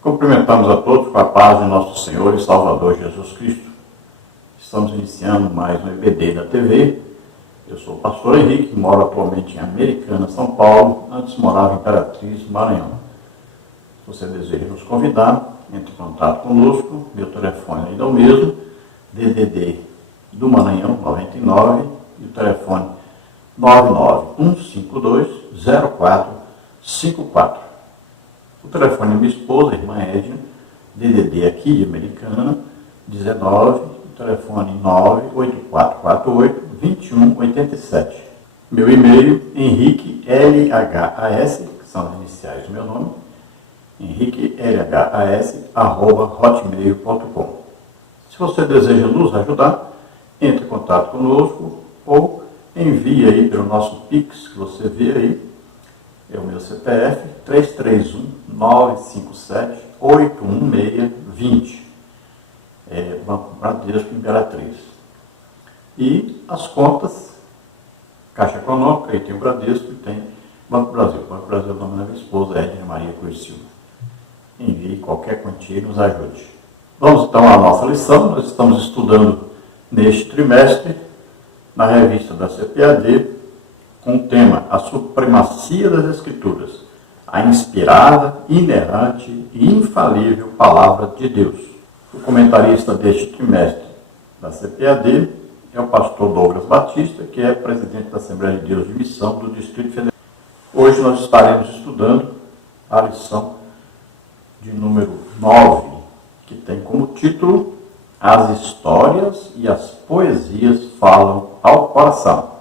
Cumprimentamos a todos com a paz de nosso Senhor e Salvador Jesus Cristo. Estamos iniciando mais um EBD da TV. Eu sou o pastor Henrique, moro atualmente em Americana, São Paulo. Antes morava em Imperatriz, Maranhão. Se você deseja nos convidar, entre em contato conosco. Meu telefone ainda é o mesmo, DDD do Maranhão, 99, e o telefone 991520454. O telefone da minha esposa, a irmã Edna, DDD aqui de Americana, 19, o telefone 98448-2187. Meu e-mail, Henrique LHAS, que são as iniciais do meu nome, henriquelhas@hotmail.com. Se você deseja nos ajudar, entre em contato conosco ou envie aí pelo nosso Pix, que você vê aí. É o meu CPF, 331-957-81620. É Banco Bradesco Imperatriz. E as contas, Caixa Econômica, aí tem o Bradesco e tem Banco Brasil. Banco Brasil é o nome da minha esposa, Edna Maria Cruz Silva. Envie qualquer quantia e nos ajude. Vamos então à nossa lição. Nós estamos estudando neste trimestre, na revista da CPAD, com o tema A Supremacia das Escrituras, a inspirada, inerrante e infalível Palavra de Deus. O comentarista deste trimestre da CPAD é o pastor Douglas Batista, que é presidente da Assembleia de Deus de Missão do Distrito Federal. Hoje nós estaremos estudando a lição de número 9, que tem como título As Histórias e as Poesias Falam ao Coração.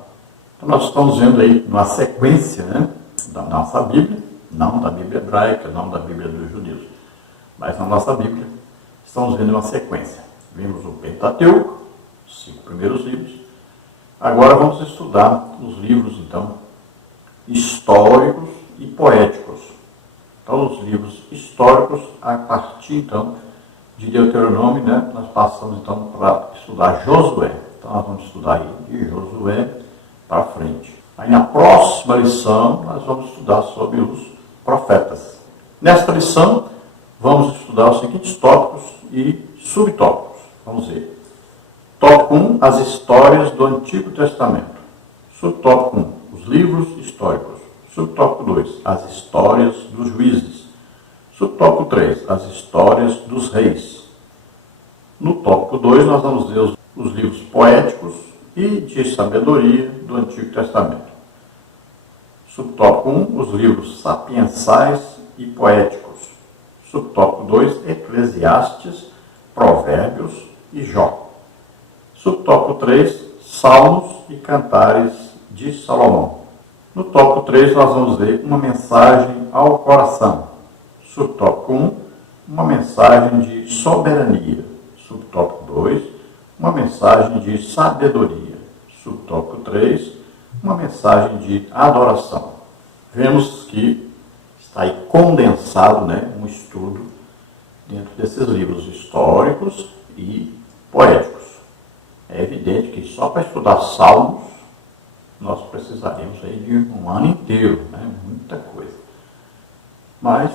Então, nós estamos vendo aí uma sequência, da nossa Bíblia, não da Bíblia hebraica, não da Bíblia dos judeus, mas na nossa Bíblia estamos vendo uma sequência. Vimos o Pentateuco, os 5 primeiros livros. Agora vamos estudar os livros, então, históricos e poéticos. Então, os livros históricos, a partir, então, de Deuteronômio, nós passamos, então, para estudar Josué. Então, nós vamos estudar aí de Josué para frente. Aí na próxima lição nós vamos estudar sobre os profetas. Nesta lição vamos estudar os seguintes tópicos e subtópicos. Vamos ver. Tópico 1, as histórias do Antigo Testamento. Subtópico 1, os livros históricos. Subtópico 2, as histórias dos juízes. Subtópico 3, as histórias dos reis. No tópico 2 nós vamos ver os livros poéticos e de sabedoria do Antigo Testamento. Subtópico 1, os livros sapiensais e poéticos. Subtópico 2, Eclesiastes, Provérbios e Jó. Subtópico 3, Salmos e Cantares de Salomão. No tópico 3 nós vamos ver uma mensagem ao coração. Subtópico 1, uma mensagem de soberania. Subtópico 2, uma mensagem de sabedoria. Subtópico 3, uma mensagem de adoração. Vemos que está aí condensado, um estudo dentro desses livros históricos e poéticos. É evidente que só para estudar Salmos nós precisaremos aí de um ano inteiro, muita coisa. Mas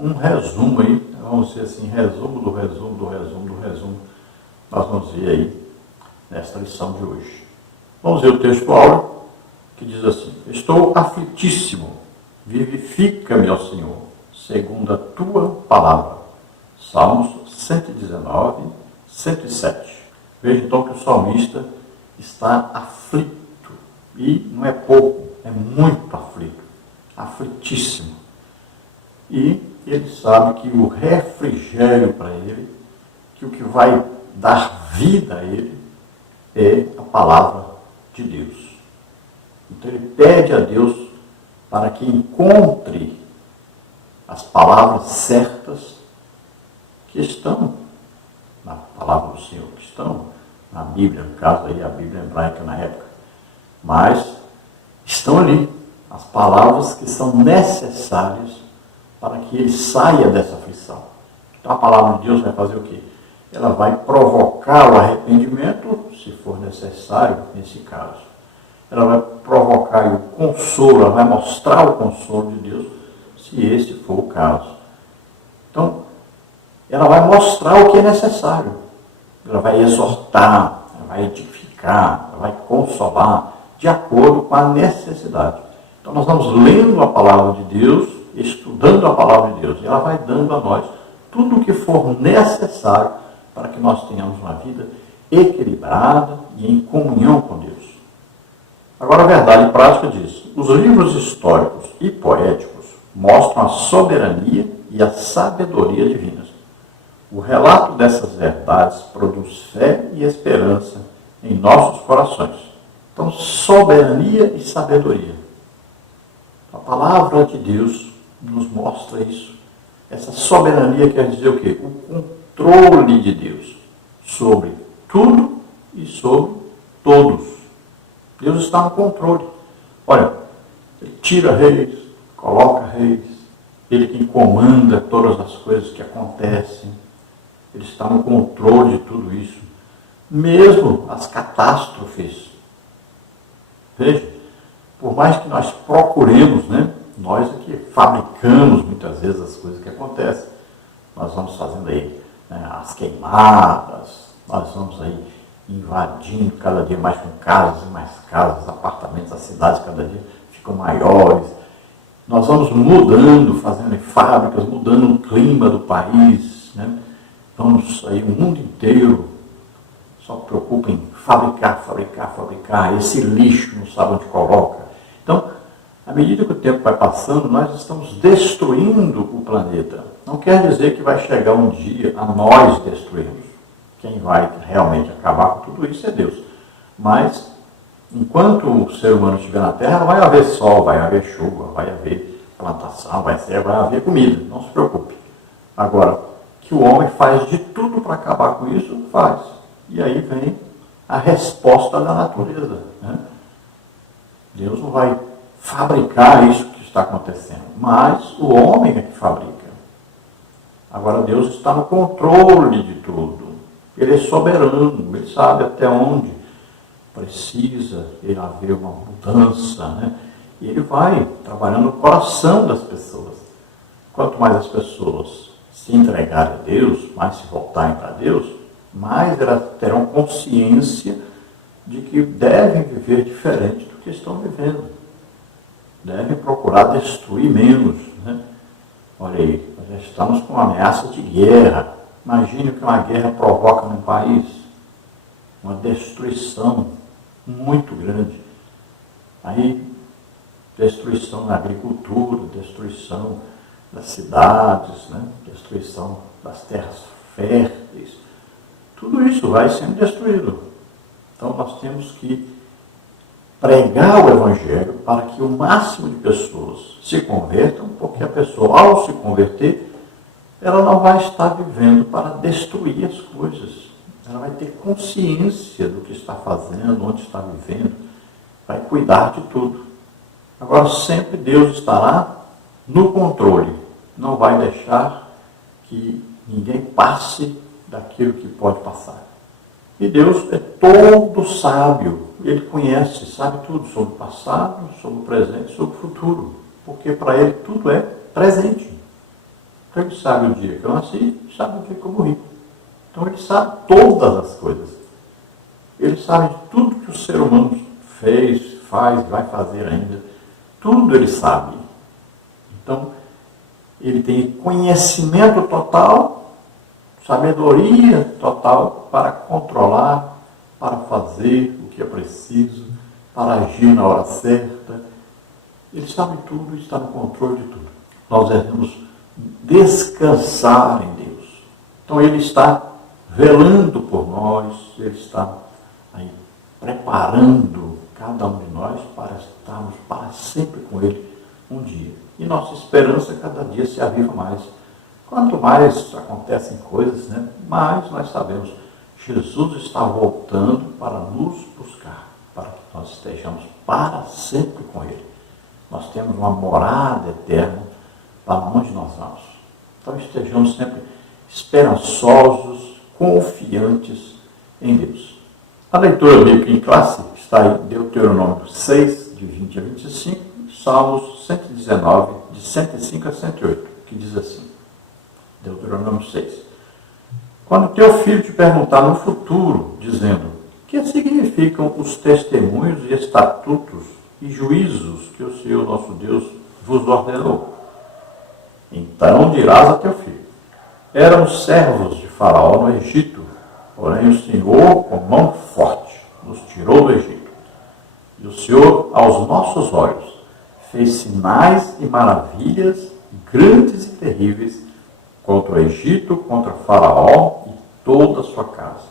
um resumo aí, vamos dizer assim, resumo do resumo do resumo do resumo, nós vamos ver aí nesta lição de hoje. Vamos ver o texto áureo, que diz assim: Estou aflitíssimo, vivifica-me, ó Senhor, segundo a tua palavra. Salmos 119, 107. Veja então que o salmista está aflito, e não é pouco, é muito aflito, aflitíssimo. E ele sabe que o refrigério para ele, que o que vai dar vida a ele, é a palavra de Deus. Então ele pede a Deus para que encontre as palavras certas que estão na palavra do Senhor, que estão na Bíblia, no caso aí a Bíblia hebraica na época, mas estão ali as palavras que são necessárias para que ele saia dessa aflição. Então a palavra de Deus vai fazer o quê? Ela vai provocar o arrependimento, se for necessário, nesse caso. Ela vai provocar o consolo, ela vai mostrar o consolo de Deus, se esse for o caso. Então, ela vai mostrar o que é necessário. Ela vai exortar, ela vai edificar, ela vai consolar, de acordo com a necessidade. Então nós vamos lendo a palavra de Deus, estudando a palavra de Deus, e ela vai dando a nós tudo o que for necessário para que nós tenhamos uma vida equilibrada e em comunhão com Deus. Agora, a verdade prática diz: os livros históricos e poéticos mostram a soberania e a sabedoria divinas. O relato dessas verdades produz fé e esperança em nossos corações. Então, soberania e sabedoria. A palavra de Deus nos mostra isso. Essa soberania quer dizer o quê? O controle de Deus sobre tudo e sobre todos. Deus está no controle. Olha, Ele tira reis, coloca reis, Ele quem comanda todas as coisas que acontecem. Ele está no controle de tudo isso. Mesmo as catástrofes. Veja, por mais que nós procuremos, né? Nós aqui fabricamos muitas vezes as coisas que acontecem. Nós vamos fazendo aí, né, as queimadas, nós vamos aí invadindo cada dia mais com casas e mais casas, apartamentos, as cidades cada dia ficam maiores. Nós vamos mudando, fazendo fábricas, mudando o clima do país, né? Vamos aí o mundo inteiro só se preocupa em fabricar. Esse lixo não sabe onde coloca. Então, à medida que o tempo vai passando, nós estamos destruindo o planeta. Não quer dizer que vai chegar um dia a nós destruirmos. Quem vai realmente acabar com tudo isso é Deus. Mas, enquanto o ser humano estiver na Terra, vai haver sol, vai haver chuva, vai haver plantação, vai haver comida. Não se preocupe. Agora, que o homem faz de tudo para acabar com isso, faz. E aí vem a resposta da natureza, né? Deus não vai fabricar isso que está acontecendo, mas o homem é que fabrica. Agora Deus está no controle de tudo. Ele é soberano, ele sabe até onde precisa ele haver uma mudança, né? E ele vai trabalhando no coração das pessoas. Quanto mais as pessoas se entregarem a Deus, mais se voltarem para Deus, mais elas terão consciência de que devem viver diferente do que estão vivendo. Devem procurar destruir menos, né? Olha aí, nós já estamos com ameaça de guerra. Imagine o que uma guerra provoca num país. Uma destruição muito grande. Aí, destruição na agricultura, destruição das cidades, né? Destruição das terras férteis. Tudo isso vai sendo destruído. Então nós temos que pregar o Evangelho para que o máximo de pessoas se convertam, porque a pessoa, ao se converter, ela não vai estar vivendo para destruir as coisas. Ela vai ter consciência do que está fazendo, onde está vivendo, vai cuidar de tudo. Agora, sempre Deus estará no controle, não vai deixar que ninguém passe daquilo que pode passar. E Deus é todo sábio, Ele conhece, sabe tudo sobre o passado, sobre o presente, sobre o futuro, porque para Ele tudo é presente. Então Ele sabe o dia que eu nasci, sabe o dia que eu morri. Então Ele sabe todas as coisas. Ele sabe de tudo que o ser humano fez, faz, vai fazer ainda. Tudo Ele sabe. Então, Ele tem conhecimento total, sabedoria total para controlar, para fazer o que é preciso, para agir na hora certa. Ele sabe tudo e está no controle de tudo. Nós devemos descansar em Deus. Então Ele está velando por nós, Ele está aí preparando cada um de nós para estarmos para sempre com Ele um dia. E nossa esperança cada dia se aviva mais. Quanto mais acontecem coisas, né, mais nós sabemos Jesus está voltando para nos buscar, para que nós estejamos para sempre com Ele. Nós temos uma morada eterna para onde nós vamos. Então estejamos sempre esperançosos, confiantes em Deus. A leitura bíblica em classe está em Deuteronômio 6, de 20 a 25, Salmos 119, de 105 a 108, que diz assim, Deuteronômio 6. Quando teu filho te perguntar no futuro, dizendo: o que significam os testemunhos e estatutos e juízos que o Senhor nosso Deus vos ordenou? Então dirás a teu filho: éramos servos de Faraó no Egito, porém o Senhor, com mão forte, nos tirou do Egito. E o Senhor, aos nossos olhos, fez sinais e maravilhas grandes e terríveis contra o Egito, contra Faraó e toda a sua casa.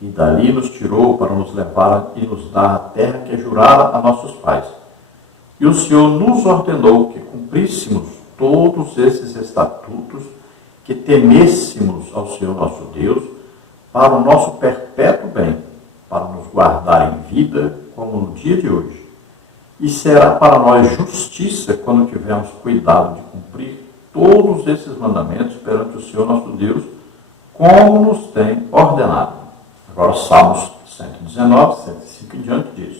E dali nos tirou para nos levar e nos dar a terra que jurara a nossos pais. E o Senhor nos ordenou que cumpríssemos todos esses estatutos, que temêssemos ao Senhor nosso Deus, para o nosso perpétuo bem, para nos guardar em vida, como no dia de hoje. E será para nós justiça quando tivermos cuidado de cumprir todos esses mandamentos perante o Senhor nosso Deus, como nos tem ordenado. Agora, Salmos 119, 105 em diante diz: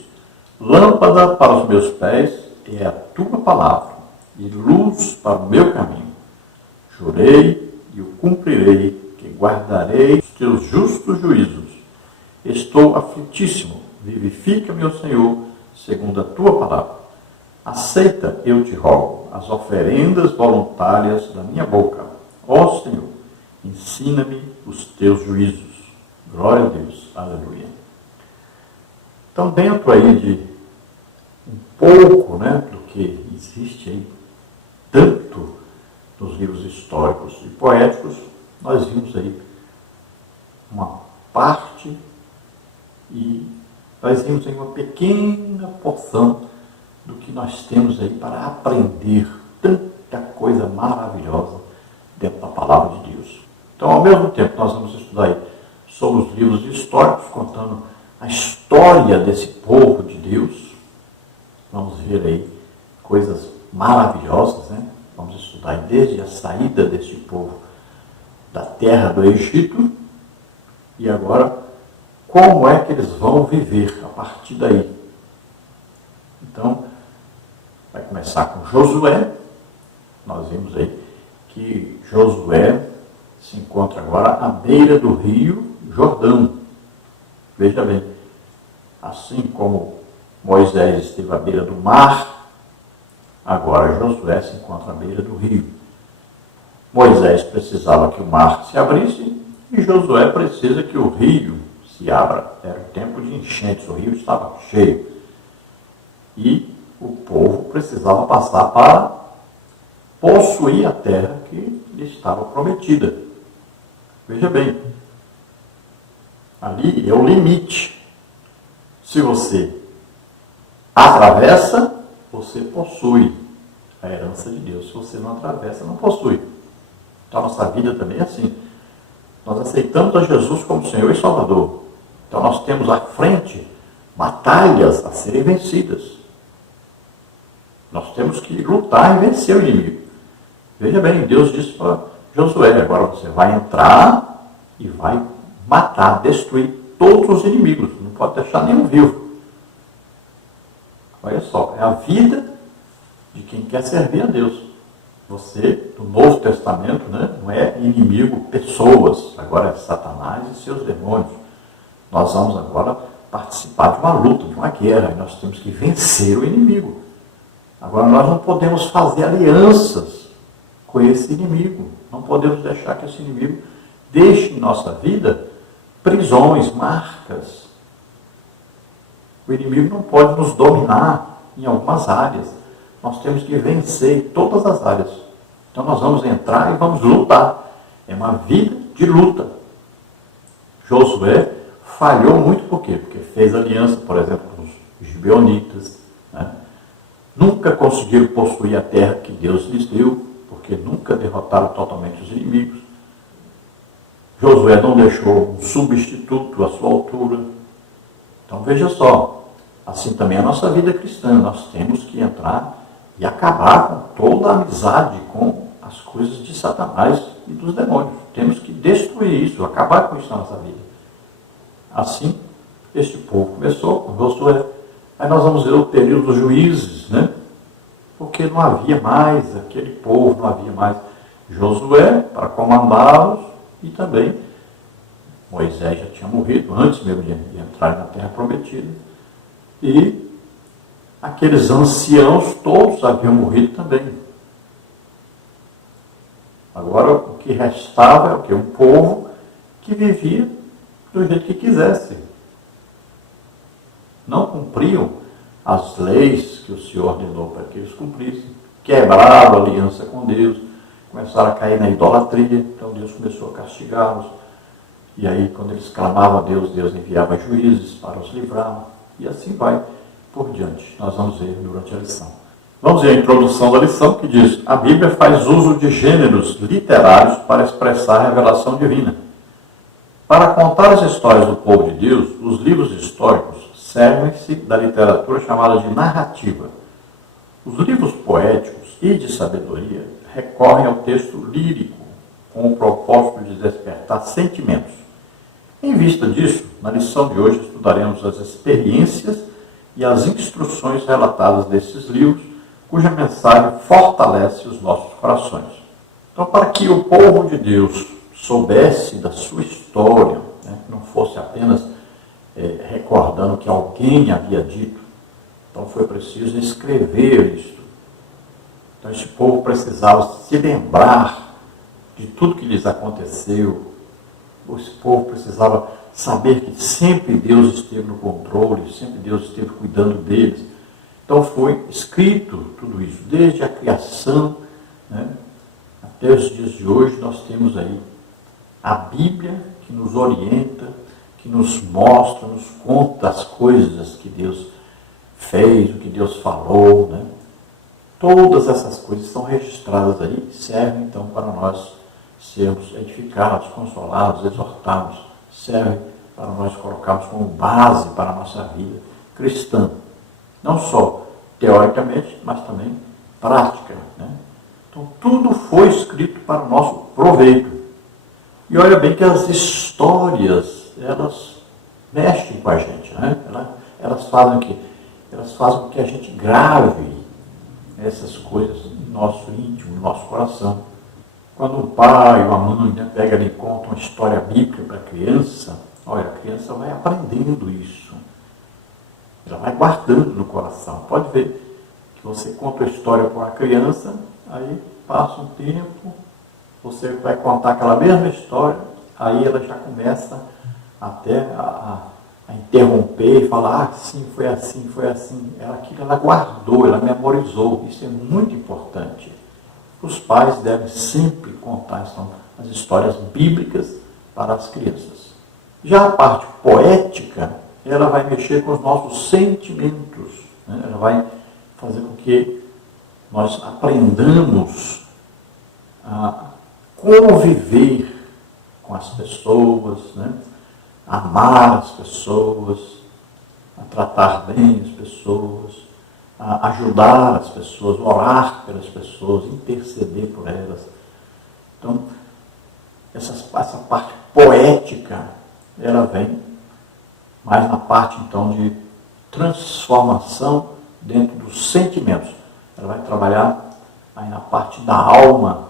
lâmpada para os meus pés é a tua palavra, e luz para o meu caminho. Jurei e o cumprirei, que guardarei os teus justos juízos. Estou aflitíssimo, vivifica-me, ó Senhor, segundo a tua palavra. Aceita, eu te rogo, as oferendas voluntárias da minha boca. Ó Senhor, ensina-me os teus juízos. Glória a Deus. Aleluia. Então, dentro aí de um pouco, do que existe aí, tanto nos livros históricos e poéticos, nós vimos aí uma parte e nós vimos aí uma pequena porção do que nós temos aí para aprender tanta coisa maravilhosa dentro da palavra de Deus. Então, ao mesmo tempo, nós vamos estudar aí sobre os livros históricos, contando a história desse povo de Deus. Vamos ver aí coisas maravilhosas, Vamos estudar aí desde a saída desse povo da terra do Egito e agora como é que eles vão viver a partir daí. Então, vai começar com Josué. Nós vimos aí que Josué se encontra agora à beira do rio Jordão. Veja bem, assim como Moisés esteve à beira do mar, agora Josué se encontra à beira do rio. Moisés precisava que o mar se abrisse e Josué precisa que o rio se abra. Era o tempo de enchentes, o rio estava cheio. E o povo precisava passar para possuir a terra que lhe estava prometida. Veja bem, ali é o limite. Se você atravessa, você possui a herança de Deus. Se você não atravessa, não possui. Então a nossa vida também é assim. Nós aceitamos a Jesus como Senhor e Salvador. Então nós temos à frente batalhas a serem vencidas. Nós temos que lutar e vencer o inimigo. Veja bem, Deus disse para Josué: agora você vai entrar e vai matar, destruir todos os inimigos. Não pode deixar nenhum vivo. Olha só, é a vida de quem quer servir a Deus. Você, no Novo Testamento, não é inimigo pessoas, agora é Satanás e seus demônios. Nós vamos agora participar de uma luta, de uma guerra, e nós temos que vencer o inimigo. Agora, nós não podemos fazer alianças com esse inimigo. Não podemos deixar que esse inimigo deixe em nossa vida prisões, marcas. O inimigo não pode nos dominar em algumas áreas. Nós temos que vencer em todas as áreas. Então nós vamos entrar e vamos lutar. É uma vida de luta. Josué falhou muito por quê? Porque fez aliança, por exemplo, com os gibeonitas. Nunca conseguiram possuir a terra que Deus lhes deu, porque nunca derrotaram totalmente os inimigos. Josué não deixou um substituto à sua altura. Então veja só, assim também é a nossa vida cristã. Nós temos que entrar e acabar com toda a amizade com as coisas de Satanás e dos demônios. Temos que destruir isso, acabar com isso na nossa vida. Assim, este povo começou com Josué. Aí nós vamos ver o período dos juízes, porque não havia mais aquele povo, não havia mais Josué para comandá-los e também Moisés já tinha morrido antes mesmo de entrar na Terra Prometida. E aqueles anciãos todos haviam morrido também. Agora o que restava é o quê? Um povo que vivia do jeito que quisesse. Não cumpriam as leis que o Senhor ordenou para que eles cumprissem. Quebraram a aliança com Deus, começaram a cair na idolatria, então Deus começou a castigá-los. E aí, quando eles clamavam a Deus, Deus enviava juízes para os livrar. E assim vai por diante. Nós vamos ver durante a lição. Vamos ver a introdução da lição que diz: a Bíblia faz uso de gêneros literários para expressar a revelação divina. Para contar as histórias do povo de Deus, os livros históricos servem-se da literatura chamada de narrativa. Os livros poéticos e de sabedoria recorrem ao texto lírico com o propósito de despertar sentimentos. Em vista disso, na lição de hoje estudaremos as experiências e as instruções relatadas desses livros, cuja mensagem fortalece os nossos corações. Então, para que o povo de Deus soubesse da sua história, que não fosse apenas recordando o que alguém havia dito, então foi preciso escrever isto. Então, esse povo precisava se lembrar de tudo que lhes aconteceu. Esse povo precisava saber que sempre Deus esteve no controle, sempre Deus esteve cuidando deles. Então foi escrito tudo isso, desde a criação, até os dias de hoje. Nós temos aí a Bíblia que nos orienta, que nos mostra, nos conta as coisas que Deus fez, o que Deus falou. Todas essas coisas estão registradas aí e servem então para nós sermos edificados, consolados, exortados. Serve para nós colocarmos como base para a nossa vida cristã. Não só teoricamente, mas também prática. Então, tudo foi escrito para o nosso proveito. E olha bem que as histórias, elas mexem com a gente. Elas fazem o quê? Elas fazem com que a gente grave essas coisas no nosso íntimo, no nosso coração. Quando o pai ou a mãe pega ali e conta uma história bíblica para a criança, olha, a criança vai aprendendo isso. Ela vai guardando no coração. Pode ver que você conta a história para uma criança, aí passa um tempo, você vai contar aquela mesma história, aí ela já começa até a interromper e falar: sim, foi assim, foi assim. Aquilo ela guardou, ela memorizou. Isso é muito importante. Os pais devem sempre contar as histórias bíblicas para as crianças. Já a parte poética, ela vai mexer com os nossos sentimentos. Ela vai fazer com que nós aprendamos a conviver com as pessoas, a amar as pessoas, a tratar bem as pessoas, a ajudar as pessoas, orar pelas pessoas, interceder por elas. Então, essa parte poética, ela vem mais na parte, então, de transformação dentro dos sentimentos. Ela vai trabalhar aí na parte da alma,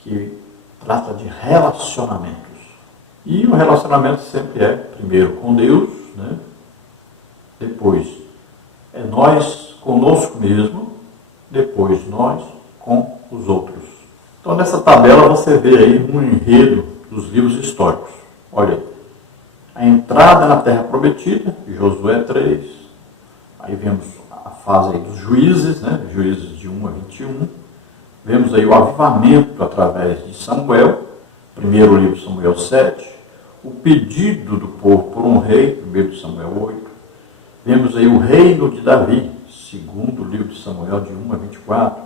que trata de relacionamentos. E o relacionamento sempre é, primeiro, com Deus, depois é nós conosco mesmo, depois nós com os outros. Então, nessa tabela você vê aí um enredo dos livros históricos. Olha aí, a entrada na Terra Prometida, Josué 3, aí vemos a fase aí dos juízes, Juízes de 1 a 21, vemos aí o avivamento através de Samuel, primeiro livro de Samuel 7, o pedido do povo por um rei, primeiro de Samuel 8, vemos aí o reino de Davi, segundo livro de Samuel de 1 a 24,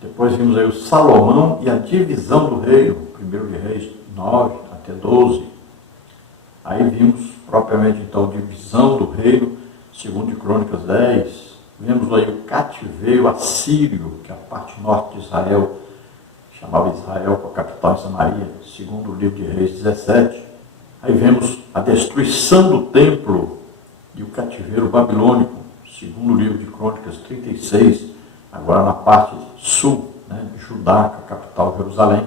depois vimos aí o Salomão e a divisão do reino, primeiro de Reis 9 até 12, aí vimos propriamente então a divisão do reino, segundo de Crônicas 10, vemos aí o cativeiro assírio, que é a parte norte de Israel, chamava Israel com a capital em Samaria, segundo o livro de Reis 17. Aí vemos a destruição do templo e o cativeiro babilônico, segundo o livro de Crônicas 36, agora na parte sul, de Judá, com a capital Jerusalém.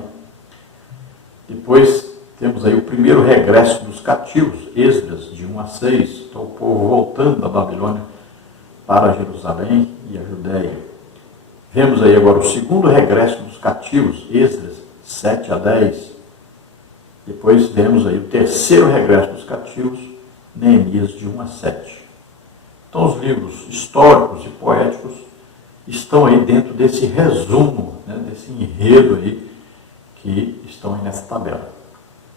Depois Temos aí o primeiro regresso dos cativos, Esdras, de 1 a 6, então o povo voltando da Babilônia para Jerusalém e a Judéia. Vemos aí agora o segundo regresso dos cativos, Esdras, 7 a 10. Depois vemos aí o terceiro regresso dos cativos, Neemias, de 1 a 7. Então os livros históricos e poéticos estão aí dentro desse resumo, né, desse enredo aí que estão aí nessa tabela.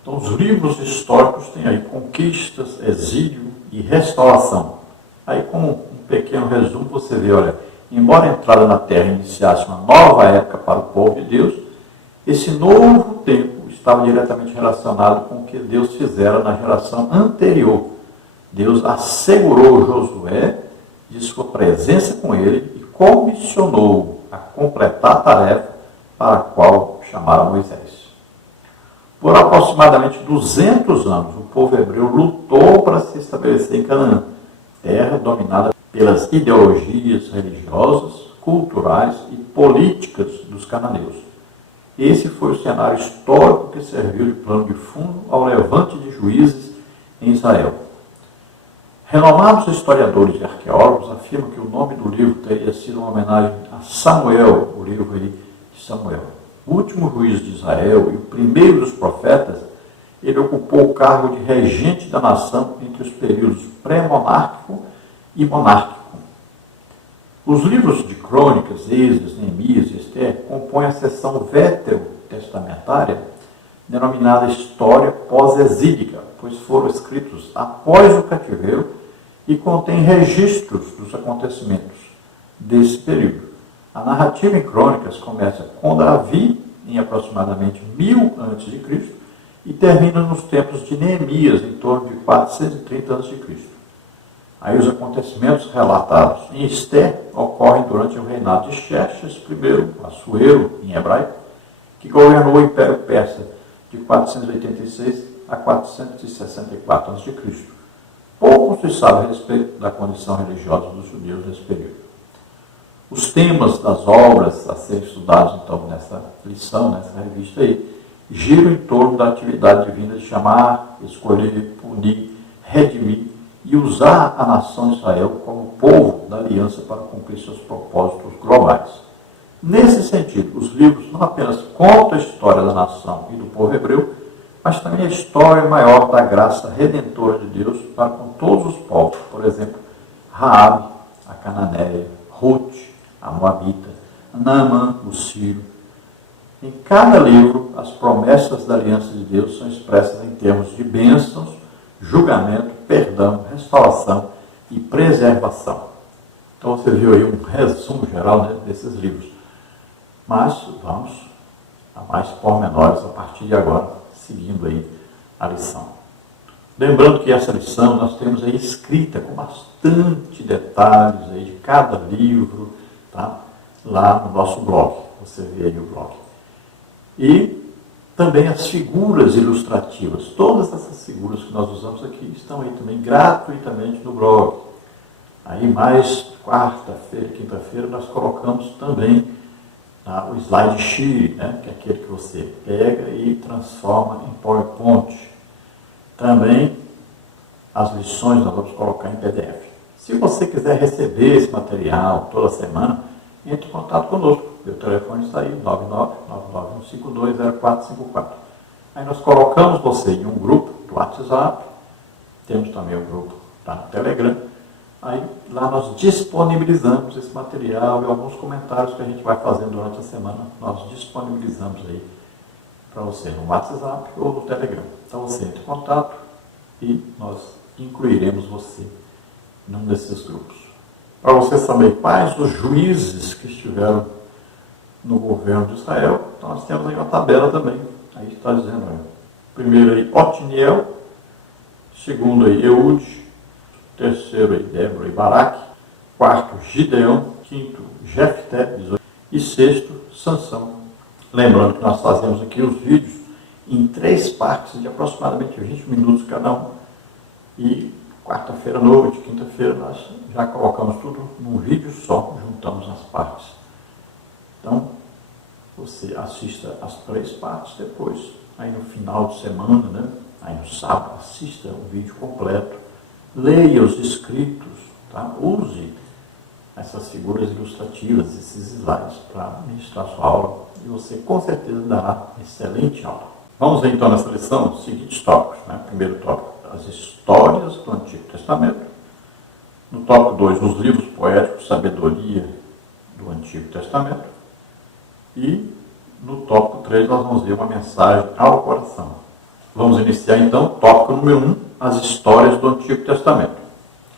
Então os livros históricos têm aí conquistas, exílio e restauração. Aí com um pequeno resumo você vê, olha, embora a entrada na terra iniciasse uma nova época para o povo de Deus, esse novo tempo estava diretamente relacionado com o que Deus fizera na geração anterior. Deus assegurou Josué de sua presença com ele e comissionou a completar a tarefa para a qual chamara Moisés. Por aproximadamente 200 anos, o povo hebreu lutou para se estabelecer em Canaã, terra dominada pelas ideologias religiosas, culturais e políticas dos cananeus. Esse foi o cenário histórico que serviu de plano de fundo ao levante de juízes em Israel. Renomados historiadores e arqueólogos afirmam que o nome do livro teria sido uma homenagem a Samuel, o livro aí de Samuel. O último juiz de Israel e o primeiro dos profetas, ele ocupou o cargo de regente da nação entre os períodos pré-monárquico e monárquico. Os livros de Crônicas, Esdras, Neemias e Ester compõem a seção veterotestamentária denominada História pós-exílica, pois foram escritos após o cativeiro e contêm registros dos acontecimentos desse período. A narrativa em Crônicas começa com Davi, em aproximadamente 1000 a.C., e termina nos tempos de Neemias, em torno de 430 a.C. Aí os acontecimentos relatados em Ester ocorrem durante o reinado de Xerxes I, Assuero, em hebraico, que governou o Império Persa de 486 a 464 a.C. Pouco se sabe a respeito da condição religiosa dos judeus nesse período. Os temas das obras a serem estudados, então, nessa lição, nessa revista aí, giram em torno da atividade divina de chamar, escolher, punir, redimir e usar a nação de Israel como povo da aliança para cumprir seus propósitos globais. Nesse sentido, os livros não apenas contam a história da nação e do povo hebreu, mas também a história maior da graça redentora de Deus para com todos os povos. Por exemplo, Raabe, a cananeia, Ruth, a moabita, Naamã, o sírio. Em cada livro, as promessas da aliança de Deus são expressas em termos de bênçãos, julgamento, perdão, restauração e preservação. Então você viu aí um resumo geral, né, desses livros. Mas vamos a mais pormenores a partir de agora, seguindo aí a lição. Lembrando que essa lição nós temos aí escrita com bastante detalhes aí de cada livro, tá? Lá no nosso blog. Você vê aí o blog. E também as figuras ilustrativas. Todas essas figuras que nós usamos aqui estão aí também gratuitamente no blog. Aí mais quarta-feira, quinta-feira, nós colocamos também o slide sheet, né, que é aquele que você pega e transforma em PowerPoint. Também as lições nós vamos colocar em PDF. Se você quiser receber esse material toda semana, entre em contato conosco. Meu telefone está aí, 99951520454. Aí nós colocamos você em um grupo do WhatsApp, temos também o grupo no Telegram. Aí lá nós disponibilizamos esse material e alguns comentários que a gente vai fazendo durante a semana, nós disponibilizamos aí para você no WhatsApp ou no Telegram. Então você entra em contato e nós incluiremos você num desses grupos. Para você saber quais os juízes que estiveram no governo de Israel, então nós temos aí uma tabela também. Aí está dizendo, aí, primeiro aí Otniel, segundo aí Eude, terceiro aí Débora e Baraque, quarto Gideão, quinto Jefté e sexto Sansão. Lembrando que nós fazemos aqui os vídeos em 3 partes de aproximadamente 20 minutos cada um. E quarta-feira à noite, quinta-feira, nós já colocamos tudo num vídeo só, juntamos as partes. Então, você assista as 3 partes, depois aí no final de semana, né? Aí no sábado, assista o vídeo completo, leia os escritos, tá? Use essas figuras ilustrativas, esses slides para ministrar sua aula e você com certeza dará excelente aula. Vamos ver então nessa lição os seguintes tópicos, né? Primeiro tópico, as histórias do Antigo Testamento. No tópico 2, os livros poéticos, sabedoria do Antigo Testamento. E no tópico 3 nós vamos ver uma mensagem ao coração. Vamos iniciar então o tópico número 1, as histórias do Antigo Testamento.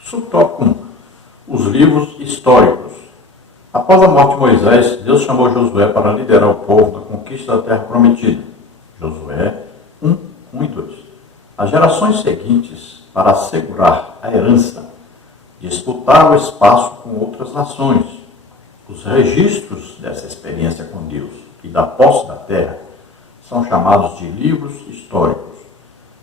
Subtópico 1, os livros históricos. Após a morte de Moisés, Deus chamou Josué para liderar o povo na conquista da terra prometida. Josué 1, 1 e 2. As gerações seguintes, para assegurar a herança, disputaram o espaço com outras nações. Os registros dessa experiência com Deus e da posse da terra são chamados de livros históricos.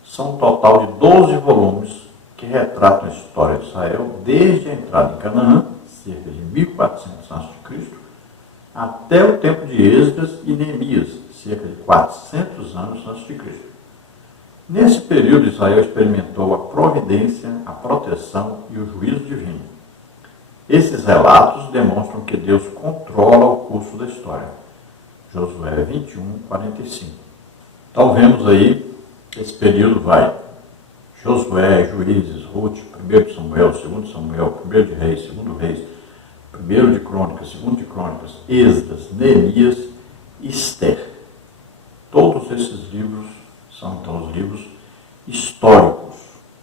São um total de 12 volumes que retratam a história de Israel desde a entrada em Canaã, cerca de 1400 a.C., até o tempo de Esdras e Neemias, cerca de 400 anos a.C. Nesse período, Israel experimentou a providência, a proteção e o juízo divino. Esses relatos demonstram que Deus controla o curso da história. Josué 21, 45. Então vemos aí, esse período vai Josué, Juízes, Ruth, 1 de Samuel, 2 Samuel, 1 de Reis, 2 Reis, 1 de Crônicas, 2 de Crônicas, Esdras, Neemias e Esther. Todos esses livros são então os livros históricos.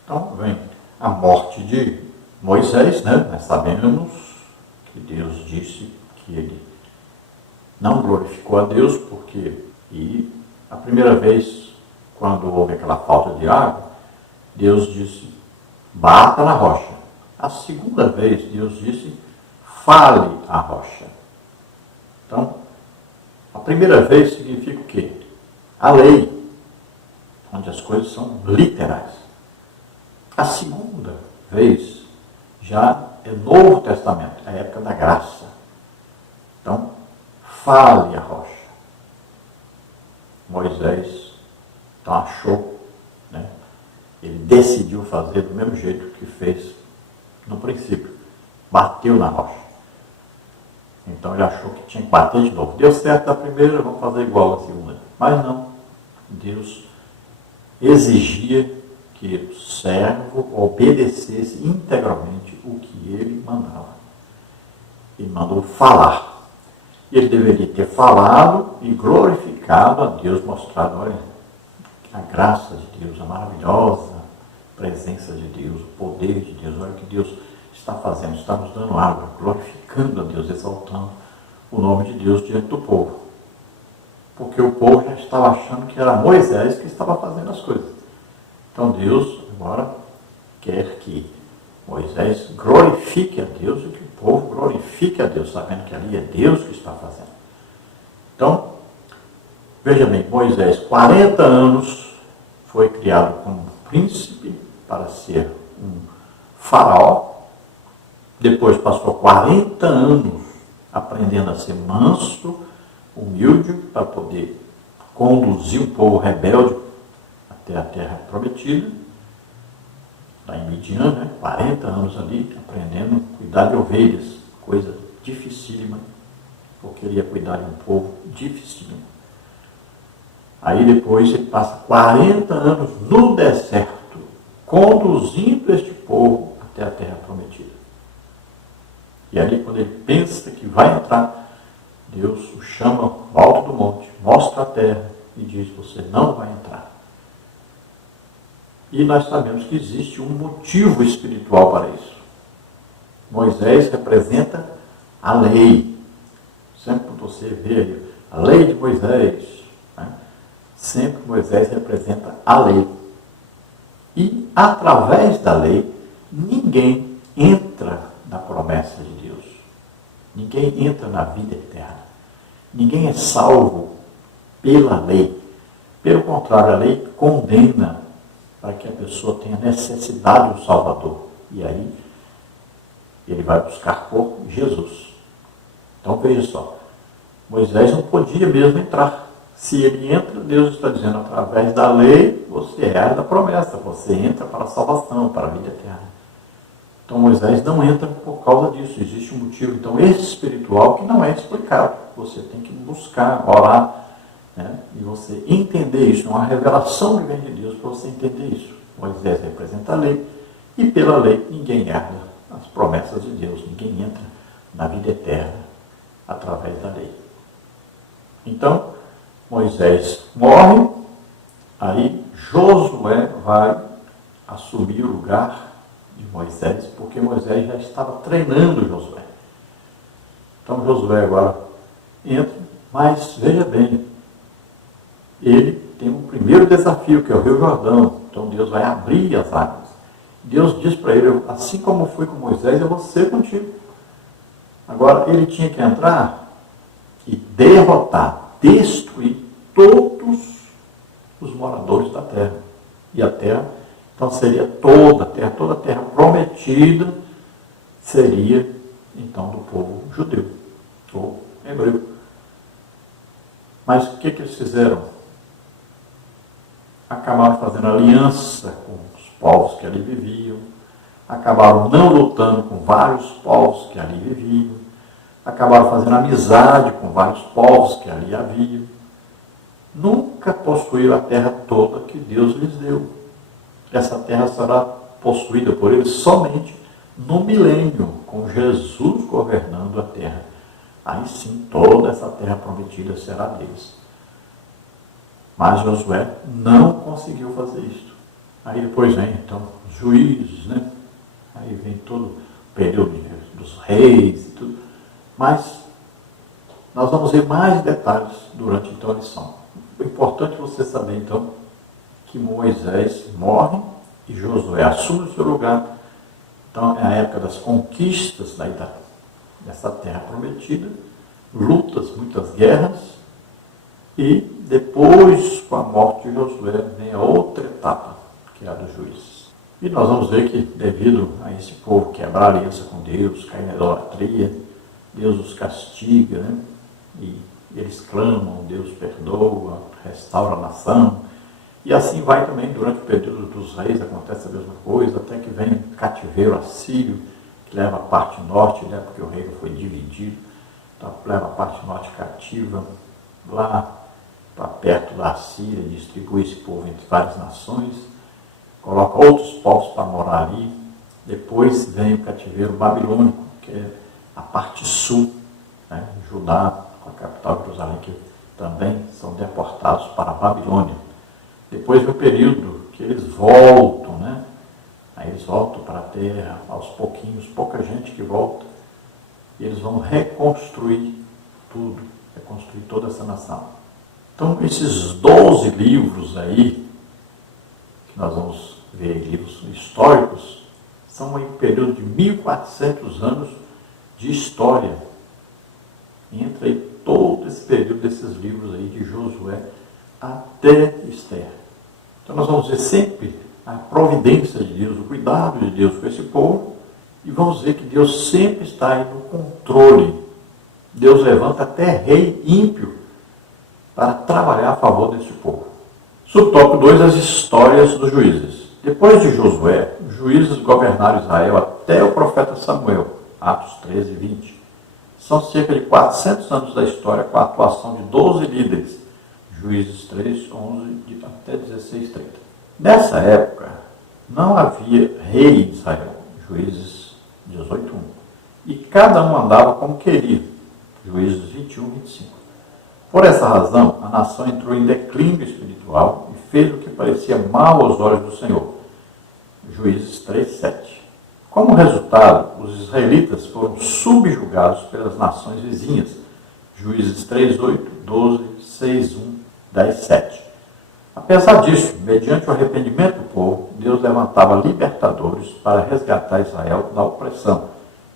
Então vem a morte de Moisés, né? Nós sabemos que Deus disse que ele não glorificou a Deus, porque a primeira vez, quando houve aquela falta de água, Deus disse, bata na rocha. A segunda vez, Deus disse, fale a rocha. Então, a primeira vez significa o quê? A lei, onde as coisas são literais. A segunda vez já é Novo Testamento, é a época da graça. Então, fale a rocha. Moisés, então, achou, né? Ele decidiu fazer do mesmo jeito que fez no princípio. Bateu na rocha. Então ele achou que tinha que bater de novo. Deu certo da primeira, vamos fazer igual da segunda. Mas não. Deus exigia que o servo obedecesse integralmente o que ele mandava. Ele mandou falar. Ele deveria ter falado e glorificado a Deus, mostrado, olha, a graça de Deus, a maravilhosa presença de Deus, o poder de Deus, olha o que Deus está fazendo, está nos dando água, glorificando a Deus, exaltando o nome de Deus diante do povo. Porque o povo já estava achando que era Moisés que estava fazendo as coisas. Então Deus agora quer que Moisés glorifique a Deus e que o povo glorifique a Deus, sabendo que ali é Deus que está fazendo. Então, veja bem, Moisés, 40 anos, foi criado como príncipe para ser um faraó. Depois passou 40 anos aprendendo a ser manso, humilde, para poder conduzir um povo rebelde até a terra prometida. Lá em Midian, né? 40 anos ali, aprendendo a cuidar de ovelhas, coisa dificílima, porque ele ia cuidar de um povo dificílimo. Aí depois ele passa 40 anos no deserto, conduzindo este povo até a terra prometida. E ali quando ele pensa que vai entrar, Deus o chama ao alto do monte, mostra a terra e diz, você não vai entrar. E nós sabemos que existe um motivo espiritual para isso. Moisés representa a lei. Sempre que você vê a lei de Moisés, né? Sempre Moisés representa a lei. E através da lei, ninguém entra na promessa de Deus. Ninguém entra na vida eterna. Ninguém é salvo pela lei. Pelo contrário, a lei condena para que a pessoa tenha necessidade do Salvador. E aí, ele vai buscar por Jesus. Então, veja só. Moisés não podia mesmo entrar. Se ele entra, Deus está dizendo, através da lei, você herda a promessa, você entra para a salvação, para a vida eterna. Então Moisés não entra por causa disso, existe um motivo então espiritual que não é explicado. Você tem que buscar, orar, né? E você entender isso, uma revelação que vem de Deus para você entender isso. Moisés representa a lei, e pela lei ninguém herda as promessas de Deus, ninguém entra na vida eterna através da lei. Então, Moisés morre, aí Josué vai assumir o lugar de Moisés, porque Moisés já estava treinando Josué. Então Josué agora entra, mas veja bem, ele tem um primeiro desafio, que é o Rio Jordão. Então Deus vai abrir as águas. Deus diz para ele, assim como foi com Moisés, eu vou ser contigo. Agora ele tinha que entrar e derrotar, destruir todos os moradores da terra. E a terra, então seria toda a terra prometida seria então do povo judeu, ou hebreu. Mas o que eles fizeram? Acabaram fazendo aliança com os povos que ali viviam, acabaram não lutando com vários povos que ali viviam, acabaram fazendo amizade com vários povos que ali haviam. Nunca possuíram a terra toda que Deus lhes deu. Essa terra será possuída por eles somente no milênio, com Jesus governando a terra. Aí sim, toda essa terra prometida será deles. Mas Josué não conseguiu fazer isso. Aí depois vem, então, os juízes, né? Aí vem todo o período dos reis e tudo. Mas nós vamos ver mais detalhes durante então a lição. O importante é você saber, então, que Moisés morre e Josué assume o seu lugar. Então, é a época das conquistas dessa terra prometida, lutas, muitas guerras, e depois, com a morte de Josué, vem a outra etapa, que é a dos juízes. E nós vamos ver que, devido a esse povo quebrar a aliança com Deus, cair na idolatria, Deus os castiga, né? E eles clamam, Deus perdoa, restaura a nação. E assim vai também durante o período dos reis, acontece a mesma coisa, até que vem o cativeiro assírio, que leva a parte norte, né? Porque o reino foi dividido, então leva a parte norte cativa, lá para perto da Assíria, distribui esse povo entre várias nações, coloca outros povos para morar ali. Depois vem o cativeiro babilônico, que é a parte sul, né? Judá, com a capital Jerusalém, que também são deportados para a Babilônia. Depois vem o período que eles voltam, né? Aí eles voltam para a terra, aos pouquinhos, pouca gente que volta, e eles vão reconstruir tudo, reconstruir toda essa nação. Então, esses 12 livros aí, que nós vamos ver, livros históricos, são um período de 1400 anos de história. Entra aí todo esse período desses livros aí, de Josué até Esther. Então, nós vamos ver sempre a providência de Deus, o cuidado de Deus com esse povo, e vamos ver que Deus sempre está aí no controle. Deus levanta até rei ímpio para trabalhar a favor desse povo. Subtópico 2, as histórias dos juízes. Depois de Josué, os juízes governaram Israel até o profeta Samuel, Atos 13 e 20. São cerca de 400 anos da história com a atuação de 12 líderes, Juízes 3, 11 até 16, 30. Nessa época, não havia rei em Israel, Juízes 18, 1. E cada um andava como queria, Juízes 21, 25. Por essa razão, a nação entrou em declínio espiritual e fez o que parecia mal aos olhos do Senhor. Juízes 3, 7. Como resultado, os israelitas foram subjugados pelas nações vizinhas. Juízes 3, 8, 12, 6, 1, 10, 7. Apesar disso, mediante o arrependimento do povo, Deus levantava libertadores para resgatar Israel da opressão.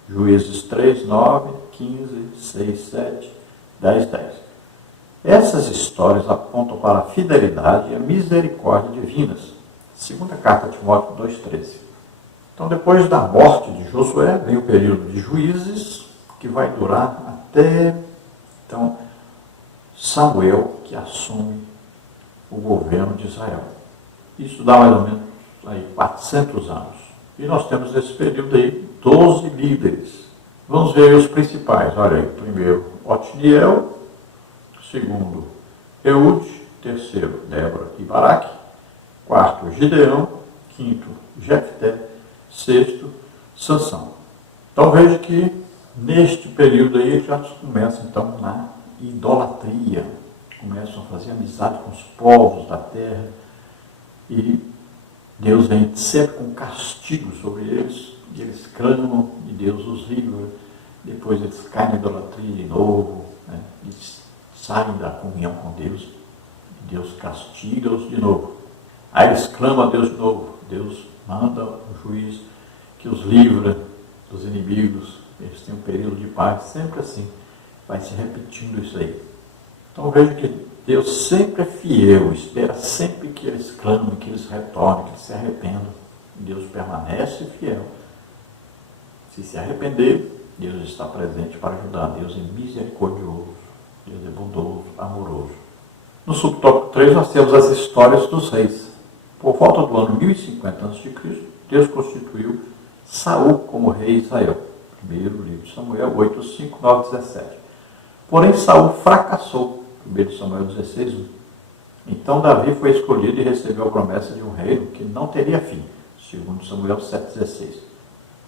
Juízes 3, 9, 15, 6, 7, 10, 10. Essas histórias apontam para a fidelidade e a misericórdia divinas. Segunda carta a Timóteo 2,13. Então, depois da morte de Josué, vem o período de juízes, que vai durar até, então, Samuel que assume o governo de Israel. Isso dá mais ou menos aí 400 anos. E nós temos nesse período aí 12 líderes. Vamos ver aí os principais. Olha aí, primeiro Otniel, segundo Eude, terceiro Débora e Baraque, quarto Gideão, quinto Jefté, sexto Sansão. Então veja que neste período aí eles já começam então na idolatria, começam a fazer amizade com os povos da terra e Deus vem sempre com castigo sobre eles, e eles clamam e Deus os livra, depois eles caem na idolatria de novo, né? Eles saem da comunhão com Deus, e Deus castiga-os de novo. Aí eles clamam a Deus de novo, Deus manda um juiz que os livra dos inimigos, eles têm um período de paz, sempre assim, vai se repetindo isso aí. Então veja que Deus sempre é fiel, espera sempre que eles clamem, que eles retornem, que eles se arrependam. Deus permanece fiel. Se arrepender, Deus está presente para ajudar. Deus é misericordioso, Deus é bondoso, amoroso. No subtópico 3 nós temos as histórias dos reis. Por volta do ano 1050 a.C., Deus constituiu Saul como rei de Israel. Primeiro livro de Samuel 8, 5, 9, 17. Porém Saul fracassou. 1 Samuel 16, 1. Então Davi foi escolhido e recebeu a promessa de um reino que não teria fim. 2 Samuel 7,16.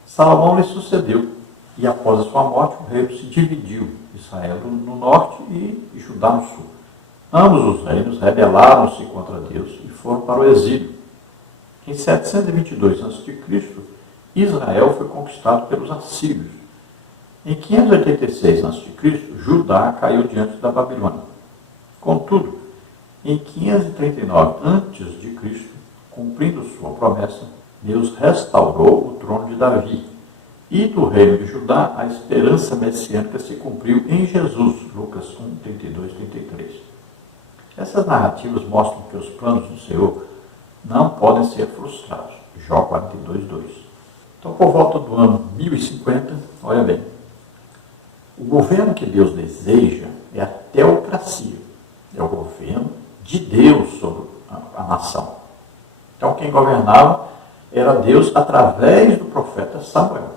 Salomão lhe sucedeu, e após a sua morte o reino se dividiu, Israel no norte e Judá no sul. Ambos os reinos rebelaram-se contra Deus e foram para o exílio. Em 722 a.C., Israel foi conquistado pelos assírios. Em 586 a.C., Judá caiu diante da Babilônia. Contudo, em 539 a.C., cumprindo sua promessa, Deus restaurou o trono de Davi. E do reino de Judá, a esperança messiânica se cumpriu em Jesus. Lucas 1, 32, 33. Essas narrativas mostram que os planos do Senhor não podem ser frustrados. Jó 42, 2. Então, por volta do ano 1050, olha bem, o governo que Deus deseja é a teocracia. É o governo de Deus sobre a nação. Então, quem governava era Deus através do profeta Samuel.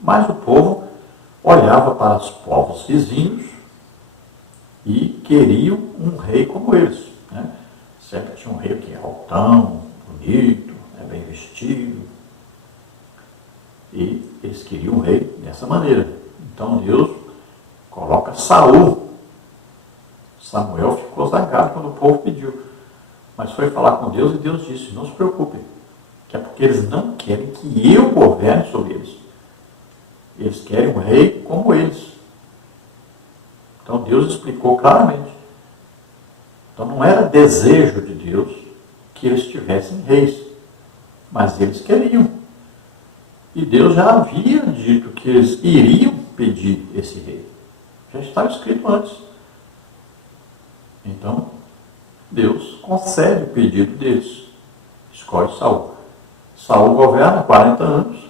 Mas o povo olhava para os povos vizinhos e queriam um rei como eles. Né? Sempre tinha um rei que é altão, bonito, bem vestido. E eles queriam um rei dessa maneira. Então Deus coloca Saul. Samuel ficou zangado quando o povo pediu. Mas foi falar com Deus e Deus disse, não se preocupem, que é porque eles não querem que eu governe sobre eles. Eles querem um rei como eles. Então Deus explicou claramente. Então não era desejo de Deus que eles tivessem reis, mas eles queriam. E Deus já havia dito que eles iriam pedir esse rei. Já estava escrito antes. Então, Deus concede o pedido deles. Escolhe Saul. Saul governa 40 anos,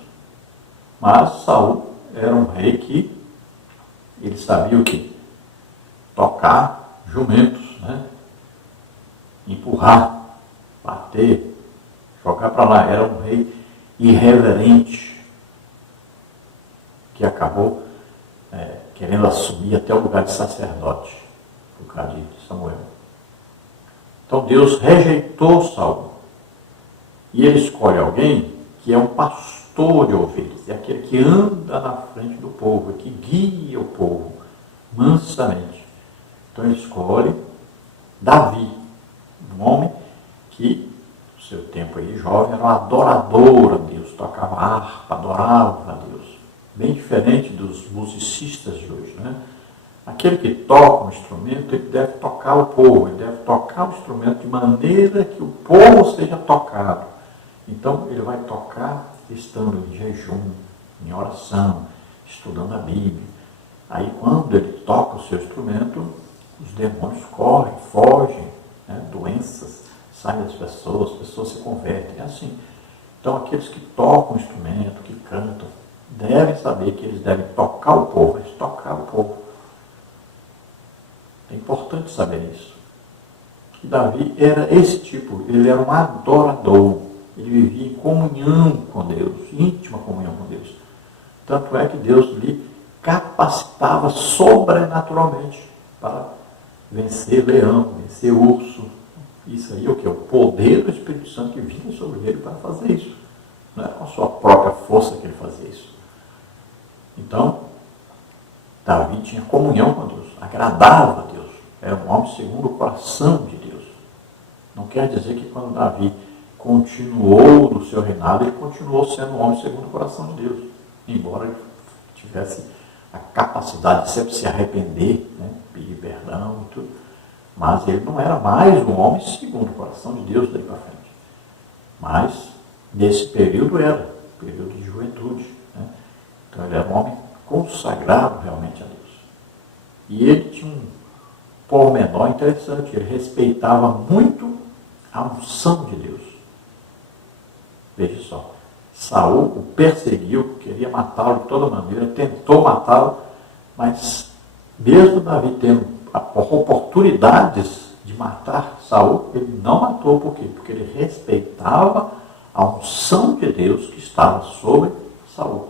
mas Saul era um rei que ele sabia o quê? Tocar jumentos, né? Empurrar, bater, jogar para lá. Era um rei irreverente, que acabou querendo assumir até o lugar de sacerdote, por causa de Samuel. Então Deus rejeitou Saul. E ele escolhe alguém que é um pastor de ovelhas, é aquele que anda na frente do povo, que guia o povo mansamente. Então ele escolhe Davi, um homem que, no seu tempo aí jovem, era um adorador a Deus, tocava harpa, adorava a Deus. Bem diferente dos musicistas de hoje, né? Aquele que toca um instrumento, ele deve tocar o povo, ele deve tocar o instrumento de maneira que o povo seja tocado. Então, ele vai tocar estando em jejum, em oração, estudando a Bíblia. Aí, quando ele toca o seu instrumento, os demônios correm, fogem, né? Doenças saem das pessoas, as pessoas se convertem. É assim. Então, aqueles que tocam o instrumento, que cantam, devem saber que eles devem tocar o povo, mas tocar o povo. É importante saber isso. E Davi era esse tipo, ele era um adorador, ele vivia em comunhão com Deus, íntima comunhão com Deus. Tanto é que Deus lhe capacitava sobrenaturalmente para vencer leão, vencer urso. Isso aí é o que? O poder do Espírito Santo que vinha sobre ele para fazer isso. Não era com a sua própria força que ele fazia isso. Então, Davi tinha comunhão com Deus, agradava a Deus. Era um homem segundo o coração de Deus. Não quer dizer que quando Davi continuou no seu reinado, ele continuou sendo um homem segundo o coração de Deus. Embora ele tivesse a capacidade de sempre se arrepender, né, pedir perdão e tudo. Mas ele não era mais um homem segundo o coração de Deus daí para frente. Mas, nesse período era, período de juventude. Né? Então ele era um homem consagrado realmente a Deus. E ele tinha um pormenor interessante, ele respeitava muito a unção de Deus. Veja só, Saul o perseguiu, queria matá-lo de toda maneira, tentou matá-lo, mas mesmo Davi tendo oportunidades de matar Saul, ele não matou. Por quê? Porque ele respeitava a unção de Deus que estava sobre Saul.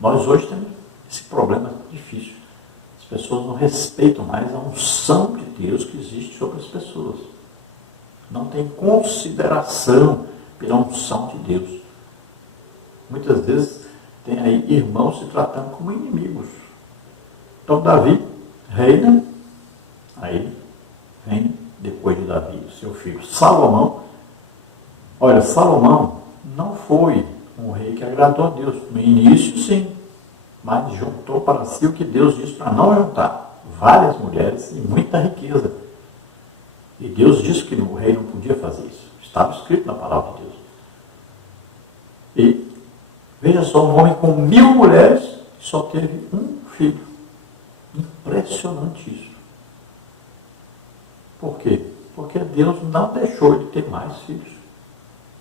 Nós hoje temos esse problema difícil. As pessoas não respeitam mais a unção de Deus que existe sobre as pessoas. Não tem consideração pela unção de Deus. Muitas vezes tem aí irmãos se tratando como inimigos. Então Davi reina, aí vem depois de Davi o seu filho Salomão. Olha, Salomão não foi um rei que agradou a Deus. No início sim, mas juntou para si o que Deus disse para não juntar: várias mulheres e muita riqueza. E Deus disse que o rei não podia fazer isso. Estava escrito na palavra de Deus. E veja só, um homem com 1000 mulheres que só teve um filho. Impressionante isso. Por quê? Porque Deus não deixou ele ter mais filhos.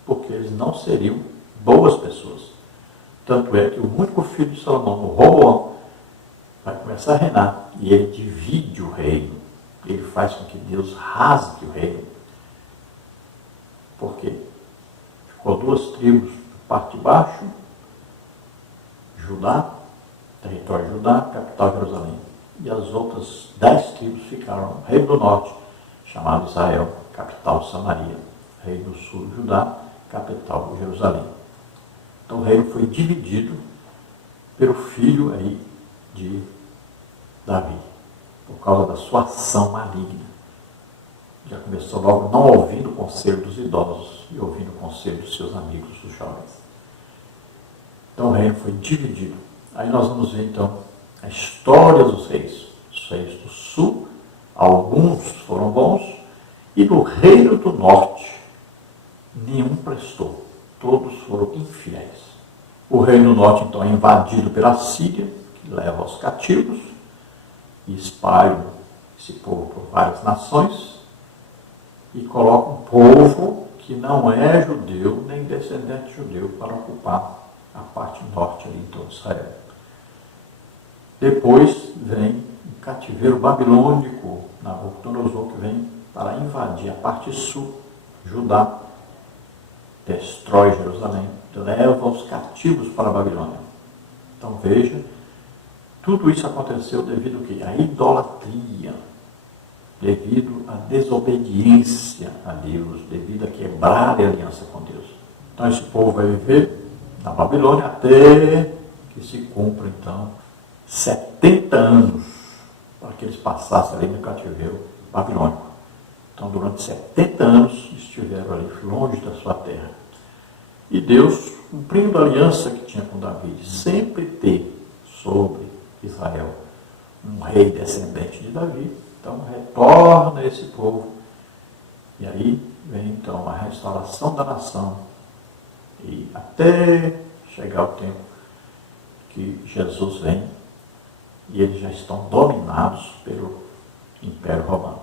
Porque eles não seriam boas pessoas. Tanto é que o único filho de Salomão, o Roboão, vai começar a reinar. E ele divide o reino. Ele faz com que Deus rasgue o reino. Por quê? Ficou 2 tribos, parte de baixo, Judá, território de Judá, capital Jerusalém. E as outras 10 tribos ficaram no reino do norte, chamado Israel, capital Samaria. Reino do sul, Judá, capital Jerusalém. Então o reino foi dividido pelo filho aí de Davi, por causa da sua ação maligna. Já começou logo não ouvindo o conselho dos idosos e ouvindo o conselho dos seus amigos, dos jovens. Então o reino foi dividido. Aí nós vamos ver então a história dos reis. Os reis do sul, alguns foram bons, e no reino do norte, nenhum prestou. Todos foram infiéis. O reino do norte então é invadido pela Síria, que leva os cativos, e espalha esse povo por várias nações, e coloca um povo que não é judeu, nem descendente judeu, para ocupar a parte norte ali, então, de Israel. Depois vem o cativeiro babilônico, Nabucodonosor, que vem para invadir a parte sul, Judá, destrói Jerusalém, leva os cativos para a Babilônia. Então veja, tudo isso aconteceu devido ao quê? À idolatria, devido à desobediência a Deus, devido a quebrar a aliança com Deus. Então esse povo vai viver na Babilônia até que se cumpra então 70 anos para que eles passassem ali no cativeiro babilônico. Então durante 70 anos estiveram ali longe da sua terra. E Deus, cumprindo a aliança que tinha com Davi, sempre ter sobre Israel um rei descendente de Davi, então retorna esse povo. E aí vem então a restauração da nação. E até chegar o tempo que Jesus vem, e eles já estão dominados pelo Império Romano.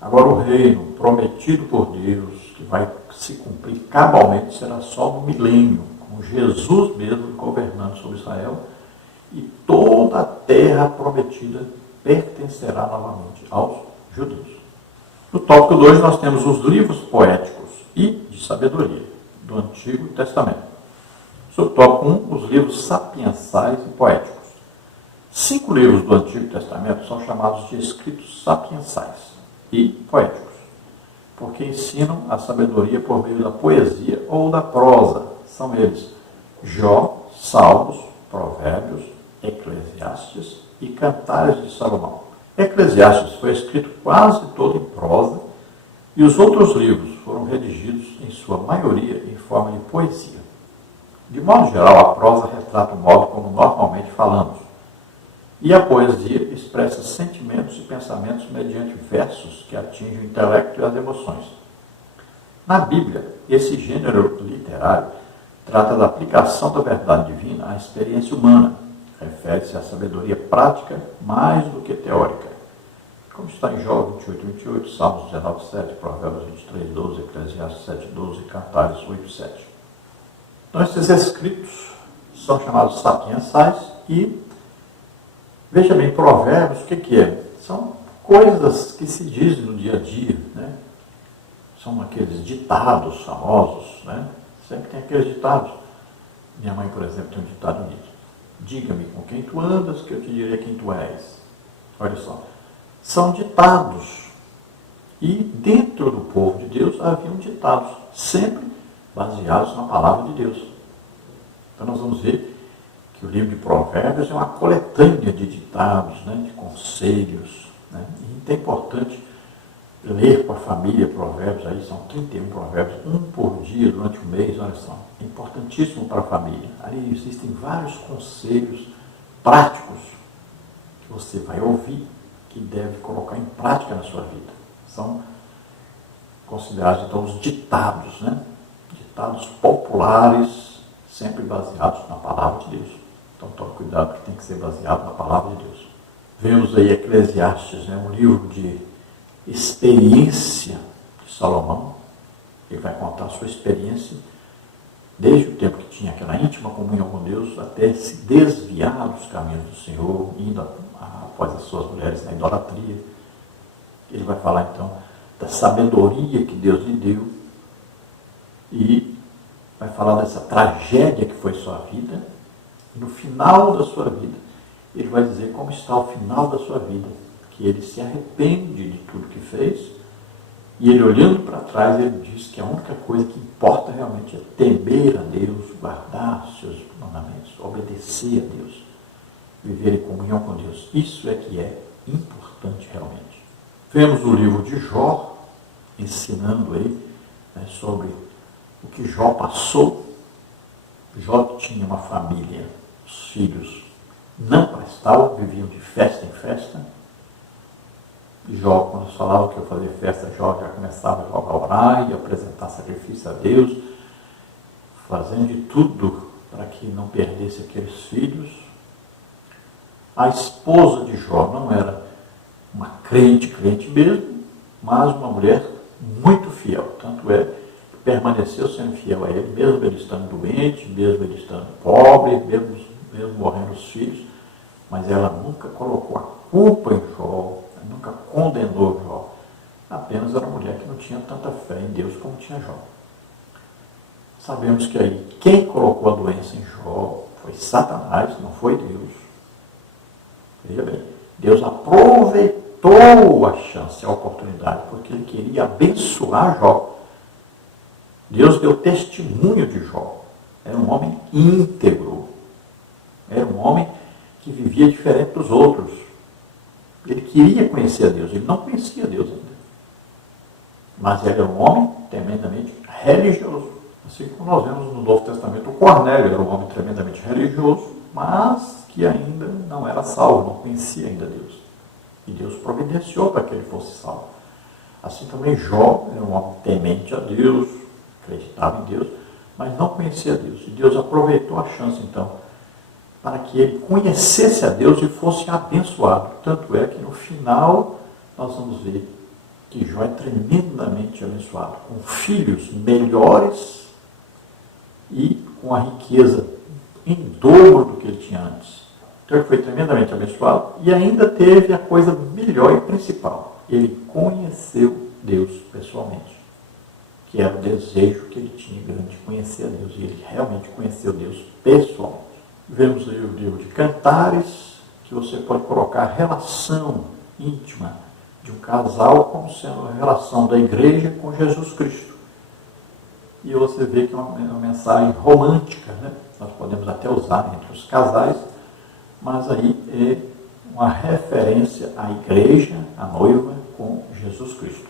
Agora o reino prometido por Deus, que vai se cumprir cabalmente, será só no milênio, com Jesus mesmo governando sobre Israel, e toda a terra prometida pertencerá novamente aos judeus. No tópico 2 nós temos os livros poéticos e de sabedoria do Antigo Testamento. Subtópico 1, os livros sapiensais e poéticos. 5 livros do Antigo Testamento são chamados de escritos sapiensais e poéticos, porque ensinam a sabedoria por meio da poesia ou da prosa. São eles Jó, Salmos, Provérbios, Eclesiastes e Cantares de Salomão. Eclesiastes foi escrito quase todo em prosa e os outros livros foram redigidos, em sua maioria, em forma de poesia. De modo geral, a prosa retrata o modo como normalmente falamos, e a poesia expressa sentimentos e pensamentos mediante versos que atingem o intelecto e as emoções. Na Bíblia, esse gênero literário trata da aplicação da verdade divina à experiência humana, refere-se à sabedoria prática mais do que teórica, como está em Jó 28:28, Salmos 19:7, Provérbios 23:12, Eclesiastes 7:12 e Cantares 8:7. Então, esses escritos são chamados sapiensais e, veja bem, provérbios, o que é? São coisas que se dizem no dia a dia, né? São aqueles ditados famosos, né? Sempre tem aqueles ditados. Minha mãe, por exemplo, tem um ditado nisso. Diga-me com quem tu andas, que eu te direi quem tu és. Olha só. São ditados. E dentro do povo de Deus haviam ditados, sempre baseados na palavra de Deus. Então nós vamos ver que o livro de Provérbios é uma coletânea de ditados, né, de conselhos. Né? E então é importante ler com a família Provérbios, aí são 31 provérbios, um por dia durante o mês, olha só. É importantíssimo para a família. Ali existem vários conselhos práticos que você vai ouvir, que deve colocar em prática na sua vida. São considerados, então, os ditados, né? Ditados populares, sempre baseados na palavra de Deus. Então, tome cuidado que tem que ser baseado na palavra de Deus. Vemos aí Eclesiastes, né? Um livro de experiência de Salomão. Ele vai contar a sua experiência desde o tempo que tinha aquela íntima comunhão com Deus até se desviar dos caminhos do Senhor, indo após as suas mulheres na idolatria. Ele vai falar então da sabedoria que Deus lhe deu e vai falar dessa tragédia que foi sua vida. E no final da sua vida, ele vai dizer como está o final da sua vida, que ele se arrepende de tudo que fez, e ele olhando para trás, ele diz que a única coisa que importa realmente é temer a Deus, guardar os seus mandamentos, obedecer a Deus, viver em comunhão com Deus. Isso é que é importante realmente. Vemos o livro de Jó, ensinando aí, né, sobre o que Jó passou. Jó tinha uma família, os filhos não prestavam, viviam de festa em festa. Jó, quando falava que eu fazia festa, Jó já começava a orar e apresentar sacrifício a Deus, fazendo de tudo para que não perdesse aqueles filhos. A esposa de Jó não era uma crente mesmo, mas uma mulher muito fiel. Tanto é que permaneceu sendo fiel a ele, mesmo ele estando doente, mesmo ele estando pobre, mesmo morrendo os filhos, mas ela nunca colocou a culpa em Jó, nunca condenou Jó. Apenas era uma mulher que não tinha tanta fé em Deus como tinha Jó. Sabemos que aí quem colocou a doença em Jó foi Satanás, não foi Deus. Veja bem, Deus aproveitou a chance, a oportunidade, porque ele queria abençoar Jó. Deus deu testemunho de Jó. Era um homem íntegro. Era um homem que vivia diferente dos outros. Ele queria conhecer a Deus, ele não conhecia Deus ainda. Mas ele era um homem tremendamente religioso. Assim como nós vemos no Novo Testamento, o Cornélio era um homem tremendamente religioso, mas que ainda não era salvo, não conhecia ainda Deus. E Deus providenciou para que ele fosse salvo. Assim também Jó era um homem temente a Deus, acreditava em Deus, mas não conhecia Deus. E Deus aproveitou a chance, então, para que ele conhecesse a Deus e fosse abençoado. Tanto é que no final nós vamos ver que Jó é tremendamente abençoado, com filhos melhores e com a riqueza em dobro do que ele tinha antes. Então ele foi tremendamente abençoado e ainda teve a coisa melhor e principal. Ele conheceu Deus pessoalmente, que era o desejo que ele tinha grande de conhecer a Deus. E ele realmente conheceu Deus pessoalmente. Vemos aí o livro de Cantares, que você pode colocar a relação íntima de um casal como sendo a relação da igreja com Jesus Cristo. E você vê que é uma mensagem romântica, né? Nós podemos até usar entre os casais, mas aí é uma referência à igreja, à noiva, com Jesus Cristo.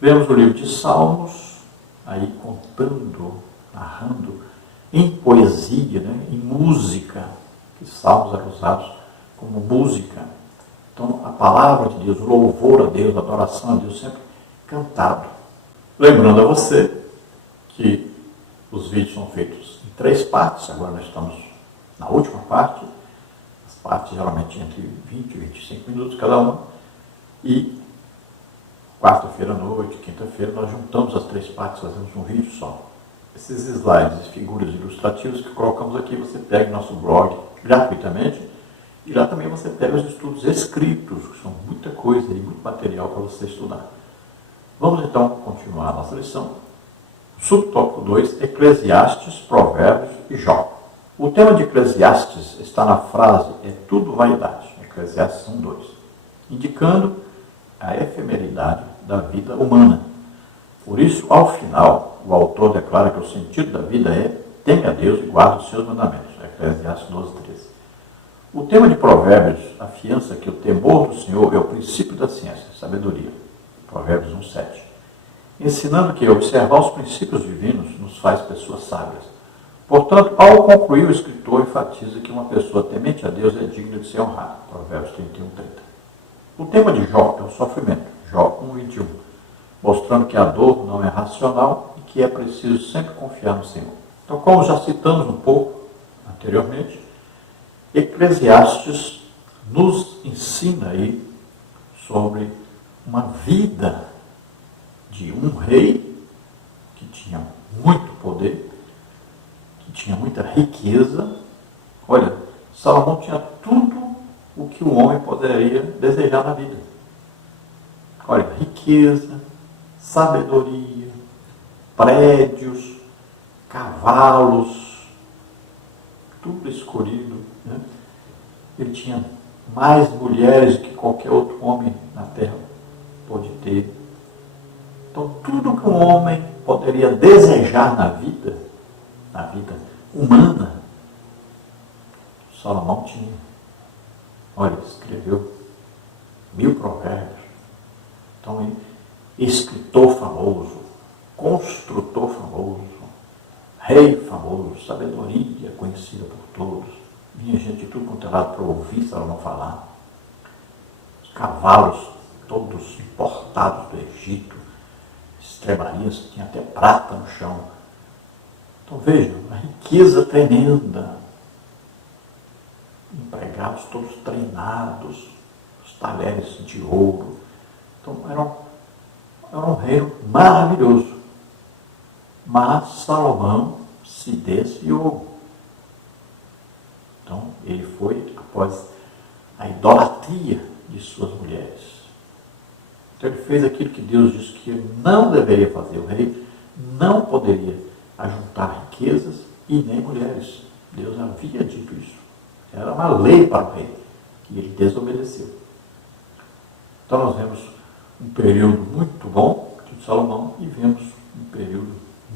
Vemos o livro de Salmos, aí contando, narrando, em poesia, né? Em música, que salmos eram usados como música. Então, a palavra de Deus, o louvor a Deus, a adoração a Deus, sempre cantado. Lembrando a você que os vídeos são feitos em 3 partes, agora nós estamos na última parte, as partes geralmente entre 20 e 25 minutos cada uma, e quarta-feira à noite, quinta-feira, nós juntamos as 3 partes, fazemos um vídeo só. Esses slides e figuras ilustrativas que colocamos aqui, você pega no nosso blog gratuitamente, e lá também você pega os estudos escritos, que são muita coisa e muito material para você estudar. Vamos então continuar a nossa lição. Subtópico 2, Eclesiastes, Provérbios e Jó. O tema de Eclesiastes está na frase "é tudo vaidade", Eclesiastes 1:2, indicando a efemeridade da vida humana. Por isso, ao final, o autor declara que o sentido da vida é teme a Deus e guarda os seus mandamentos, Eclesiastes 12:13. O tema de Provérbios afiança que o temor do Senhor é o princípio da ciência, sabedoria, Provérbios 1:7. Ensinando que observar os princípios divinos nos faz pessoas sábias. Portanto, ao concluir, o escritor enfatiza que uma pessoa temente a Deus é digna de ser honrada. Provérbios 31:30. O tema de Jó é o sofrimento. Jó 1:21. Mostrando que a dor não é racional e que é preciso sempre confiar no Senhor. Então, como já citamos um pouco anteriormente, Eclesiastes nos ensina aí sobre uma vida de um rei que tinha muito poder, que tinha muita riqueza. Olha, Salomão tinha tudo o que o homem poderia desejar na vida. Olha, riqueza, sabedoria, prédios, cavalos, tudo escolhido, né? Ele tinha mais mulheres do que qualquer outro homem na terra pode ter. Então, tudo que um homem poderia desejar na vida humana, Salomão tinha. Olha, escreveu 1000 provérbios. Então, escritor famoso, construtor famoso, rei famoso, sabedoria conhecida por todos. Vinha gente de tudo quanto é lado para ouvir Salomão falar. Os cavalos todos importados do Egito, estrebarias, tinha até prata no chão. Então vejam, uma riqueza tremenda. Empregados todos treinados, os talheres de ouro. Então era um reino maravilhoso. Mas Salomão se desviou. Então ele foi após a idolatria de suas mulheres. Então ele fez aquilo que Deus disse que ele não deveria fazer. O rei não poderia ajuntar riquezas e nem mulheres. Deus havia dito isso. Era uma lei para o rei, que ele desobedeceu. Então nós vemos um período muito bom de Salomão e vemos um período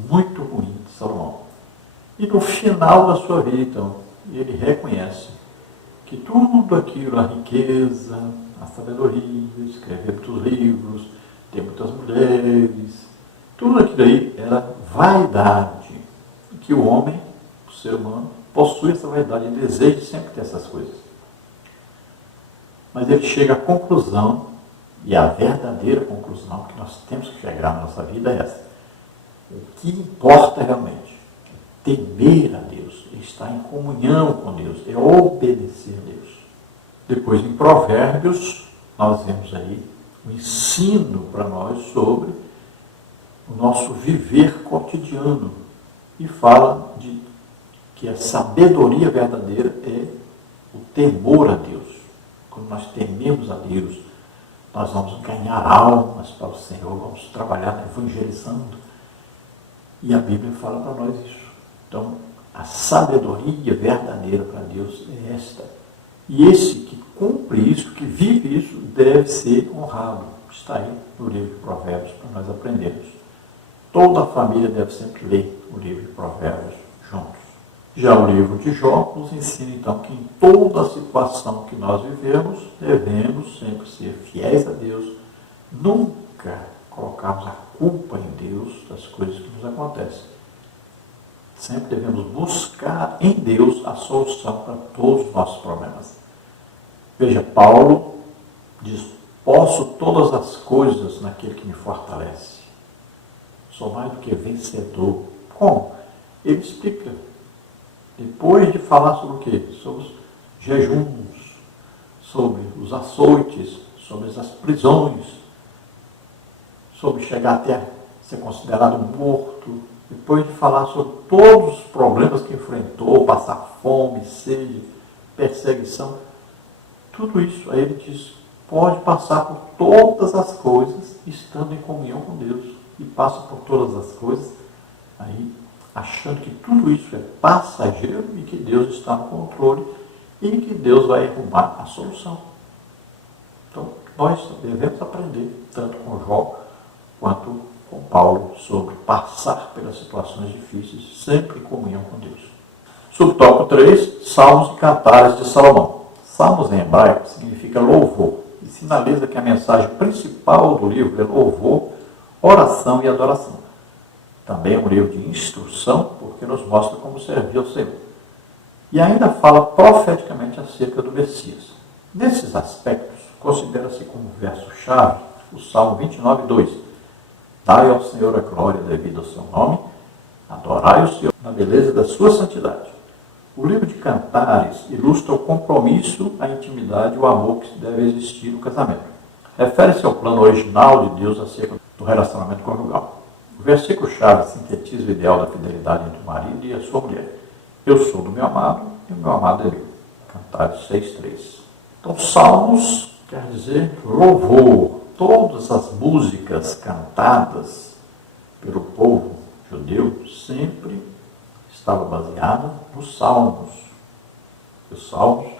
muito ruim de Salomão. E no final da sua vida, então, ele reconhece que tudo aquilo, a riqueza, a sabedoria, escrever muitos livros, ter muitas mulheres, tudo aquilo aí era vaidade. E que o homem, o ser humano, possui essa vaidade e deseja sempre ter essas coisas. Mas ele chega à conclusão, e a verdadeira conclusão que nós temos que chegar na nossa vida é essa. O que importa realmente é temer a Deus, é estar em comunhão com Deus, é obedecer a Deus. Depois, em Provérbios, nós vemos aí um ensino para nós sobre o nosso viver cotidiano. E fala de que a sabedoria verdadeira é o temor a Deus. Quando nós tememos a Deus, nós vamos ganhar almas para o Senhor, vamos trabalhar na evangelização. E a Bíblia fala para nós isso. Então, a sabedoria verdadeira para Deus é esta. E esse que cumpre isso, que vive isso, deve ser honrado. Está aí no livro de Provérbios para nós aprendermos. Toda a família deve sempre ler o livro de Provérbios juntos. Já o livro de Jó nos ensina, então, que em toda a situação que nós vivemos, devemos sempre ser fiéis a Deus, nunca colocarmos a culpa em Deus das coisas que nos acontecem. Sempre devemos buscar em Deus a solução para todos os nossos problemas. Veja, Paulo diz, posso todas as coisas naquele que me fortalece. Sou mais do que vencedor. Como? Ele explica. Depois de falar sobre o quê? Sobre os jejuns, sobre os açoites, sobre as prisões, sobre chegar até ser considerado morto, depois de falar sobre todos os problemas que enfrentou, passar fome, sede, perseguição, tudo isso, aí ele diz, pode passar por todas as coisas estando em comunhão com Deus. E passa por todas as coisas, aí achando que tudo isso é passageiro e que Deus está no controle e que Deus vai arrumar a solução. Então, nós devemos aprender, tanto com Jó quanto com Paulo, sobre passar pelas situações difíceis, sempre em comunhão com Deus. Subtópico 3, Salmos e Cantares de Salomão. Salmos em hebraico significa louvor e sinaliza que a mensagem principal do livro é louvor, oração e adoração. Também é um livro de instrução, porque nos mostra como servir ao Senhor. E ainda fala profeticamente acerca do Messias. Nesses aspectos, considera-se como verso-chave o Salmo 29, 2. Dai ao Senhor a glória devida ao seu nome, adorai o Senhor na beleza da sua santidade. O livro de Cantares ilustra o compromisso, a intimidade e o amor que deve existir no casamento. Refere-se ao plano original de Deus acerca do relacionamento conjugal. O versículo-chave sintetiza o ideal da fidelidade entre o marido e a sua mulher. Eu sou do meu amado e o meu amado é meu. Cantares 6:3. Então, Salmos quer dizer louvor. Todas as músicas cantadas pelo povo judeu sempre estavam baseadas nos Salmos. Os Salmos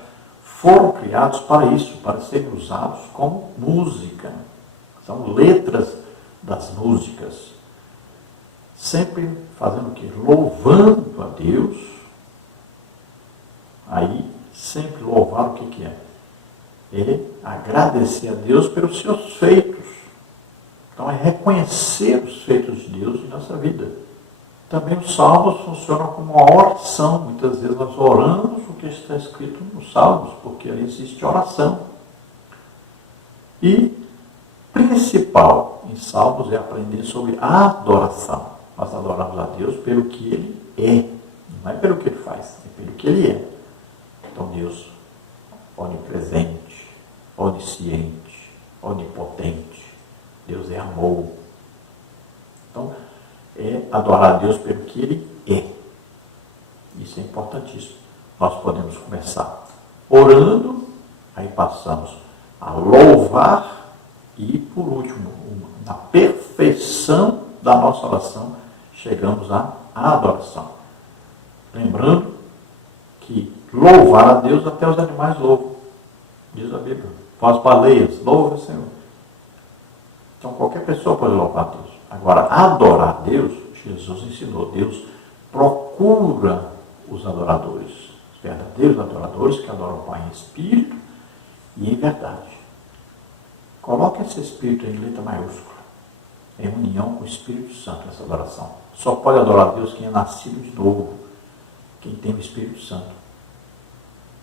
foram criados para isso, para serem usados como música. São letras das músicas. Sempre fazendo o quê? Louvando a Deus. Aí, sempre louvar o que é? É agradecer a Deus pelos seus feitos. Então, é reconhecer os feitos de Deus em nossa vida. Também os salmos funcionam como uma oração. Muitas vezes nós oramos o que está escrito nos salmos, porque aí existe oração. E principal em salmos é aprender sobre a adoração. Nós adoramos a Deus pelo que Ele é, não é pelo que Ele faz, é pelo que Ele é. Então Deus, onipresente, onisciente, onipotente, Deus é amor. Então, é adorar a Deus pelo que Ele é. Isso é importantíssimo. Nós podemos começar orando, aí passamos a louvar e, por último, na perfeição da nossa oração, chegamos à adoração. Lembrando que louvar a Deus até os animais louvam. Diz a Bíblia. As baleias, louva o Senhor. Então qualquer pessoa pode louvar a Deus. Agora, adorar a Deus, Jesus ensinou, Deus procura os adoradores, os verdadeiros adoradores que adoram o Pai em espírito e em verdade. Coloque esse espírito em letra maiúscula, em união com o Espírito Santo, essa adoração. Só pode adorar a Deus quem é nascido de novo, quem tem o Espírito Santo.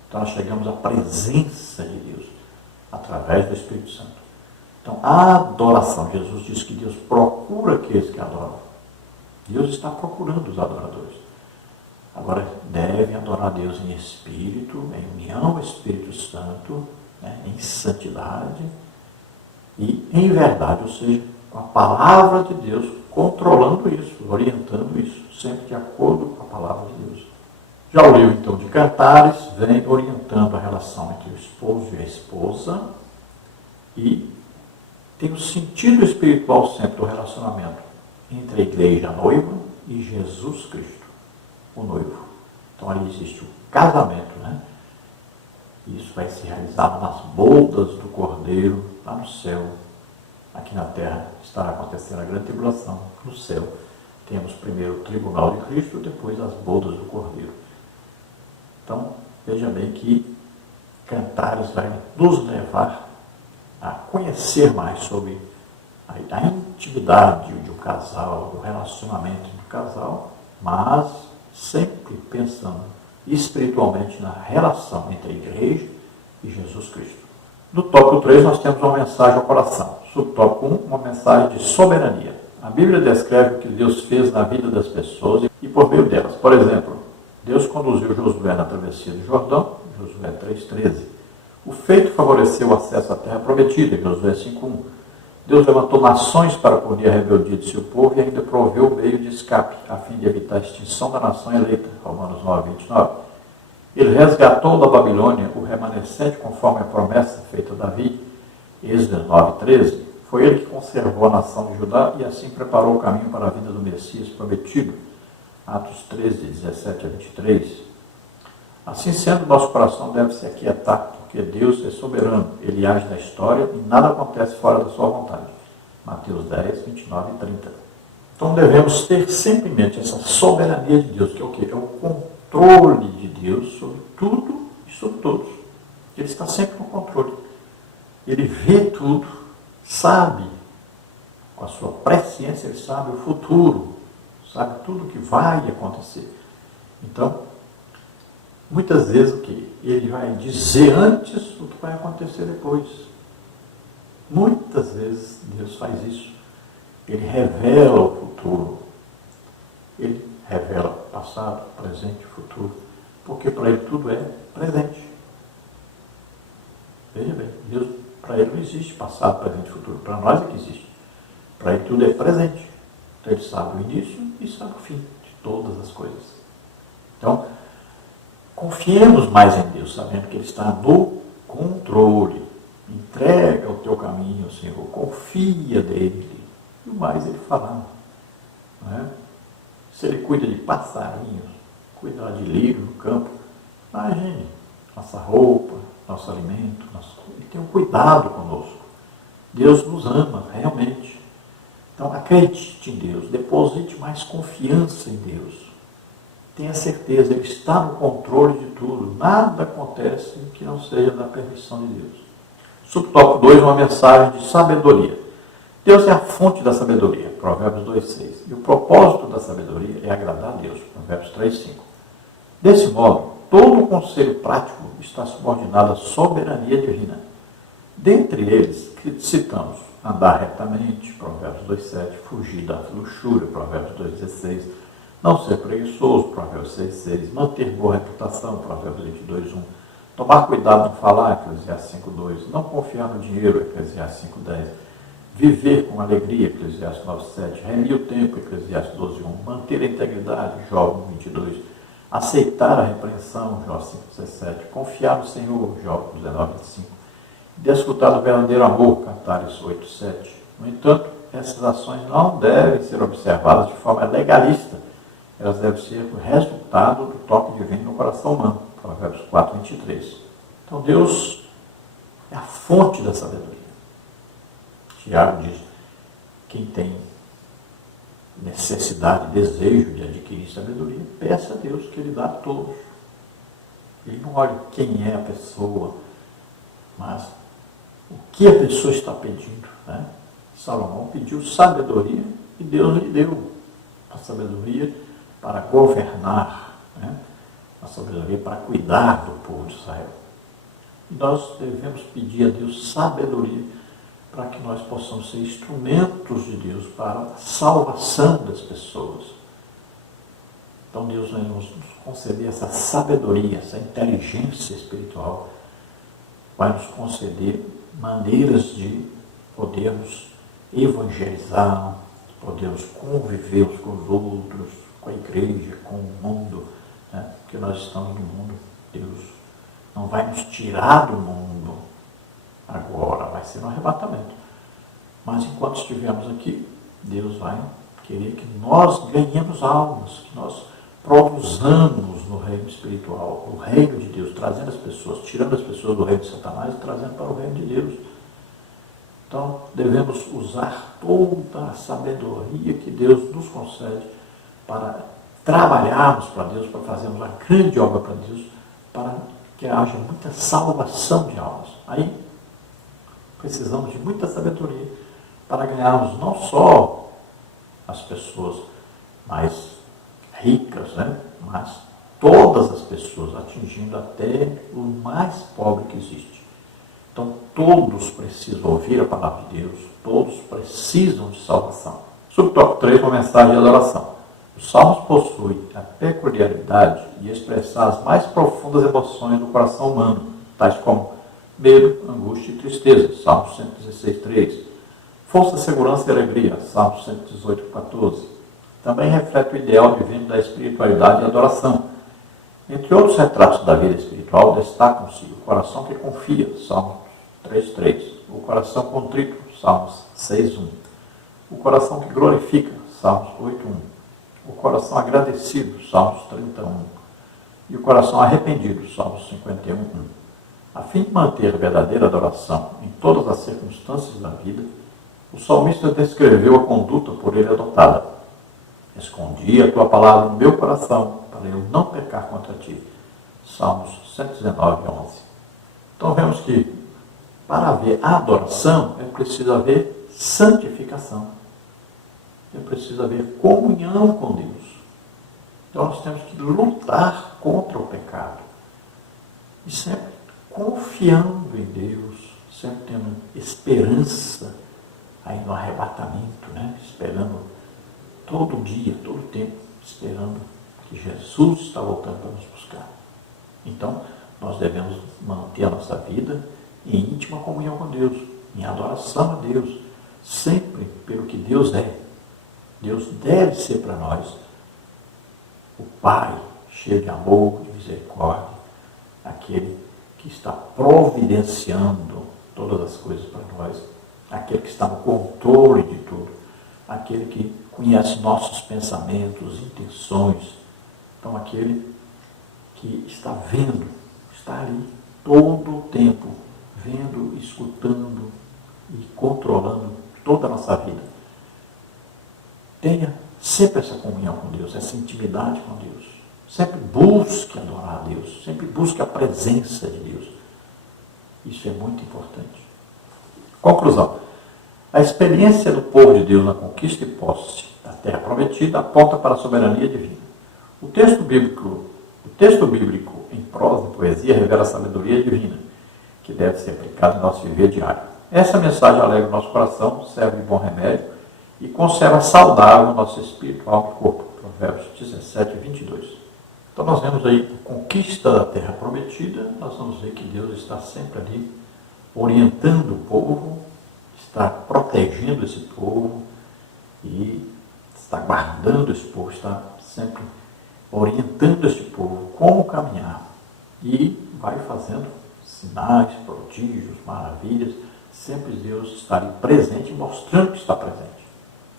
Então nós chegamos à presença de Deus, através do Espírito Santo. Então, a adoração, Jesus diz que Deus procura aqueles que adoram. Deus está procurando os adoradores. Agora, devem adorar a Deus em espírito, em união ao Espírito Santo, né, em santidade e em verdade, ou seja, com a palavra de Deus controlando isso, orientando isso, sempre de acordo com a palavra de Deus. Já o livro, então, de Cantares vem orientando a relação entre o esposo e a esposa e tem o sentido espiritual sempre do relacionamento entre a igreja, a noiva, e Jesus Cristo, o noivo. Então, ali existe o casamento, né? Isso vai se realizar nas bodas do Cordeiro, lá no céu. Aqui na terra estará acontecendo a grande tribulação. No céu temos primeiro o tribunal de Cristo, depois as bodas do Cordeiro. Então, veja bem que Cantares vai nos levar a conhecer mais sobre a intimidade de um casal, o relacionamento do casal, mas sempre pensando espiritualmente na relação entre a igreja e Jesus Cristo. No tópico 3 nós temos uma mensagem ao coração. Subtópico 1, uma mensagem de soberania. A Bíblia descreve o que Deus fez na vida das pessoas e por meio delas. Por exemplo, Deus conduziu Josué na travessia do Jordão, Josué 3,13. O feito favoreceu o acesso à terra prometida, Josué 5,1. Deus levantou nações para punir a rebeldia de seu povo e ainda proveu o meio de escape, a fim de evitar a extinção da nação eleita, Romanos 9,29. Ele resgatou da Babilônia o remanescente conforme a promessa feita a Davi, Êxodo 9,13. Foi ele que conservou a nação de Judá e assim preparou o caminho para a vinda do Messias prometido, Atos 13, 17 a 23. Assim sendo, nosso coração deve se aquietar, porque Deus é soberano, Ele age na história e nada acontece fora da sua vontade. Mateus 10, 29 e 30. Então devemos ter sempre em mente essa soberania de Deus, que é o quê? É o controle de Deus sobre tudo e sobre todos. Ele está sempre no controle. Ele vê tudo, sabe, com a sua presciência, ele sabe o futuro, sabe tudo o que vai acontecer. Então, muitas vezes o que? Ele vai dizer antes o que vai acontecer depois. Muitas vezes Deus faz isso. Ele revela o futuro. Ele revela passado, presente e futuro. Porque para ele tudo é presente. Veja bem, Deus, para ele não existe passado, presente e futuro. Para nós é que existe. Para ele tudo é presente. Então ele sabe o início e sabe o fim de todas as coisas. Então, confiemos mais em Deus, sabendo que Ele está no controle. Entrega o teu caminho ao Senhor, confia nele. E o mais Ele fará. Não é? Se Ele cuida de passarinhos, cuida de lírio no campo, imagine, nossa roupa, nosso alimento, Ele tem um cuidado conosco. Deus nos ama, realmente. Então, acredite em Deus, deposite mais confiança em Deus. Tenha certeza, Ele está no controle de tudo. Nada acontece que não seja da permissão de Deus. Subtópico 2, uma mensagem de sabedoria. Deus é a fonte da sabedoria, Provérbios 2,6. E o propósito da sabedoria é agradar a Deus, Provérbios 3,5. Desse modo, todo o conselho prático está subordinado à soberania divina. Dentre eles, citamos andar retamente, Provérbios 2,7, fugir da luxúria, Provérbios 2,16, não ser preguiçoso, Provérbios 6,6, manter boa reputação, Provérbios 22,1, tomar cuidado no falar, Eclesiastes 5,2, não confiar no dinheiro, Eclesiastes 5,10, viver com alegria, Eclesiastes 9,7, remir o tempo, Eclesiastes 12,1, manter a integridade, Jó 1,22, aceitar a repreensão, Jó 5,17, confiar no Senhor, Jó 19,25, desfrutar do verdadeiro amor, Cantares 8,7. No entanto, essas ações não devem ser observadas de forma legalista. Elas devem ser o resultado do toque divino no coração humano. Provérbios 4,23. Então Deus é a fonte da sabedoria. Tiago diz, quem tem necessidade, desejo de adquirir sabedoria, peça a Deus que Ele dá a todos. Ele não olha quem é a pessoa, mas o que a pessoa está pedindo. Né? Salomão pediu sabedoria e Deus lhe deu a sabedoria para governar, né? A sabedoria para cuidar do povo de Israel. E nós devemos pedir a Deus sabedoria para que nós possamos ser instrumentos de Deus para a salvação das pessoas. Então Deus vai nos conceder essa sabedoria, essa inteligência espiritual, vai nos conceder maneiras de podermos evangelizar, de podermos conviver uns com os outros, com a igreja, com o mundo, né? porque nós estamos no mundo. Deus não vai nos tirar do mundo agora, vai ser no arrebatamento. Mas enquanto estivermos aqui, Deus vai querer que nós ganhemos almas, que nós produzamos no reino espiritual, o reino de Deus, trazendo as pessoas, tirando as pessoas do reino de Satanás e trazendo para o reino de Deus. Então, devemos usar toda a sabedoria que Deus nos concede para trabalharmos para Deus, para fazermos uma grande obra para Deus, para que haja muita salvação de almas. Aí, precisamos de muita sabedoria para ganharmos não só as pessoas mais ricas, né? Mas todas as pessoas, atingindo até o mais pobre que existe. Então, todos precisam ouvir a palavra de Deus, todos precisam de salvação. Subtópico 3, uma mensagem de adoração. Os salmos possuem a peculiaridade de expressar as mais profundas emoções do coração humano, tais como medo, angústia e tristeza, Salmo 116, 3. Força, segurança e alegria, Salmo 118, 14. Também reflete o ideal vivendo da espiritualidade e adoração. Entre outros retratos da vida espiritual, destacam-se o coração que confia, Salmo 3:3, o coração contrito, Salmos 6:1, o coração que glorifica, Salmos 8:1, o coração agradecido, Salmos 31, e o coração arrependido, Salmos 51:1. A fim de manter a verdadeira adoração em todas as circunstâncias da vida, o salmista descreveu a conduta por ele adotada. Escondi a tua palavra no meu coração, para eu não pecar contra ti. Salmos 119:11. Então vemos que para haver adoração é preciso haver santificação. É preciso haver comunhão com Deus. Então nós temos que lutar contra o pecado. E sempre confiando em Deus, sempre tendo esperança aí no arrebatamento, né? Esperando todo dia, todo tempo, esperando que Jesus está voltando para nos buscar. Então, nós devemos manter a nossa vida em íntima comunhão com Deus, em adoração a Deus, sempre pelo que Deus é. Deus deve ser para nós o Pai, cheio de amor, de misericórdia, aquele que está providenciando todas as coisas para nós, aquele que está no controle de tudo, aquele que conhece nossos pensamentos, intenções. Então, aquele que está vendo, está ali todo o tempo, vendo, escutando e controlando toda a nossa vida. Tenha sempre essa comunhão com Deus, essa intimidade com Deus. Sempre busque adorar a Deus, sempre busque a presença de Deus. Isso é muito importante. Conclusão. A experiência do povo de Deus na conquista e posse da terra prometida aponta para a soberania divina. O texto bíblico em prosa e poesia revela a sabedoria divina, que deve ser aplicada em nosso viver diário. Essa mensagem alegra o nosso coração, serve de bom remédio e conserva saudável o nosso espírito, alma e corpo. Provérbios 17:22. Então nós vemos aí a conquista da terra prometida, nós vamos ver que Deus está sempre ali orientando o povo, está protegendo esse povo e está guardando esse povo, está sempre orientando esse povo como caminhar e vai fazendo sinais, prodígios, maravilhas, sempre Deus está ali presente, mostrando que está presente.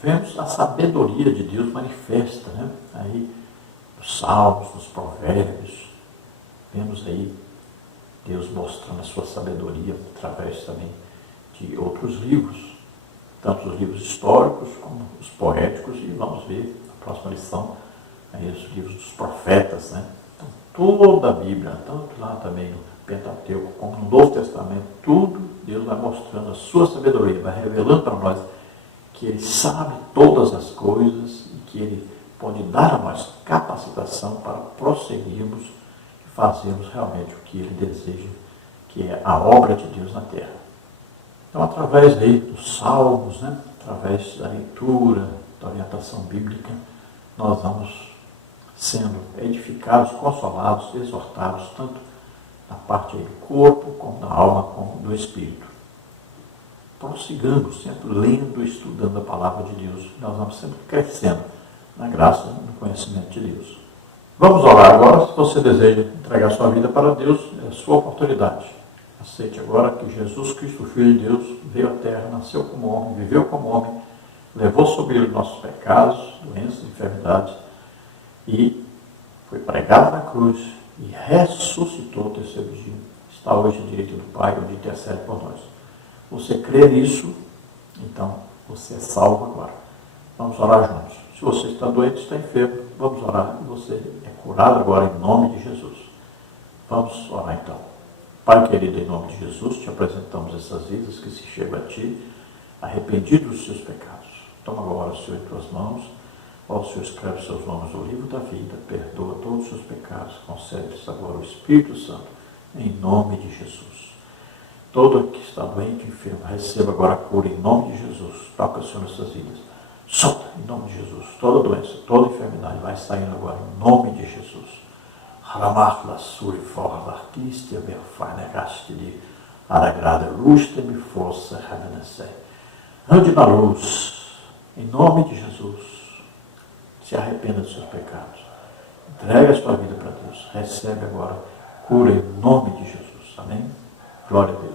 Vemos a sabedoria de Deus manifesta, né? Aí nos Salmos, nos Provérbios, vemos aí Deus mostrando a sua sabedoria através também de outros livros, tanto os livros históricos como os poéticos, e vamos ver na próxima lição aí os livros dos profetas, né? Então, toda a Bíblia, tanto lá também no Pentateuco como no Novo Testamento, tudo Deus vai mostrando a sua sabedoria, vai revelando para nós que Ele sabe todas as coisas e que Ele pode dar a nós capacitação para prosseguirmos e fazermos realmente o que Ele deseja, que é a obra de Deus na terra. Então, através aí dos salmos, né, através da leitura, da orientação bíblica, nós vamos sendo edificados, consolados, exortados, tanto na parte aí do corpo, como da alma, como do espírito. Prossigamos sempre lendo e estudando a palavra de Deus. Nós vamos sempre crescendo na graça e no conhecimento de Deus. Vamos orar agora. Se você deseja entregar sua vida para Deus, é a sua oportunidade. Aceite agora que Jesus Cristo, Filho de Deus, veio à terra, nasceu como homem, viveu como homem, levou sobre ele nossos pecados, doenças, enfermidades, e foi pregado na cruz e ressuscitou o terceiro dia. Está hoje à direita do Pai, onde intercede por nós. Você crê nisso, então você é salvo agora. Vamos orar juntos. Se você está doente, está enfermo, vamos orar. Você é curado agora em nome de Jesus. Vamos orar então. Pai querido, em nome de Jesus, te apresentamos essas vidas que se chegam a Ti, arrependidos dos seus pecados. Toma agora o Senhor em Tuas mãos. Ó Senhor, escreve seus nomes no livro da vida, perdoa todos os seus pecados, concede-lhes agora o Espírito Santo, em nome de Jesus. Todo que está doente, enfermo, receba agora a cura em nome de Jesus. Toca o Senhor nessas vidas. Solta em nome de Jesus. Toda doença, toda enfermidade vai saindo agora em nome de Jesus. Haramachla suri forla, quiste me fanegaste de aragrada, luste me força, revenecei. Ande na luz, em nome de Jesus. Se arrependa dos seus pecados. Entrega a sua vida para Deus. Recebe agora cura em nome de Jesus. Amém? Glória a Deus.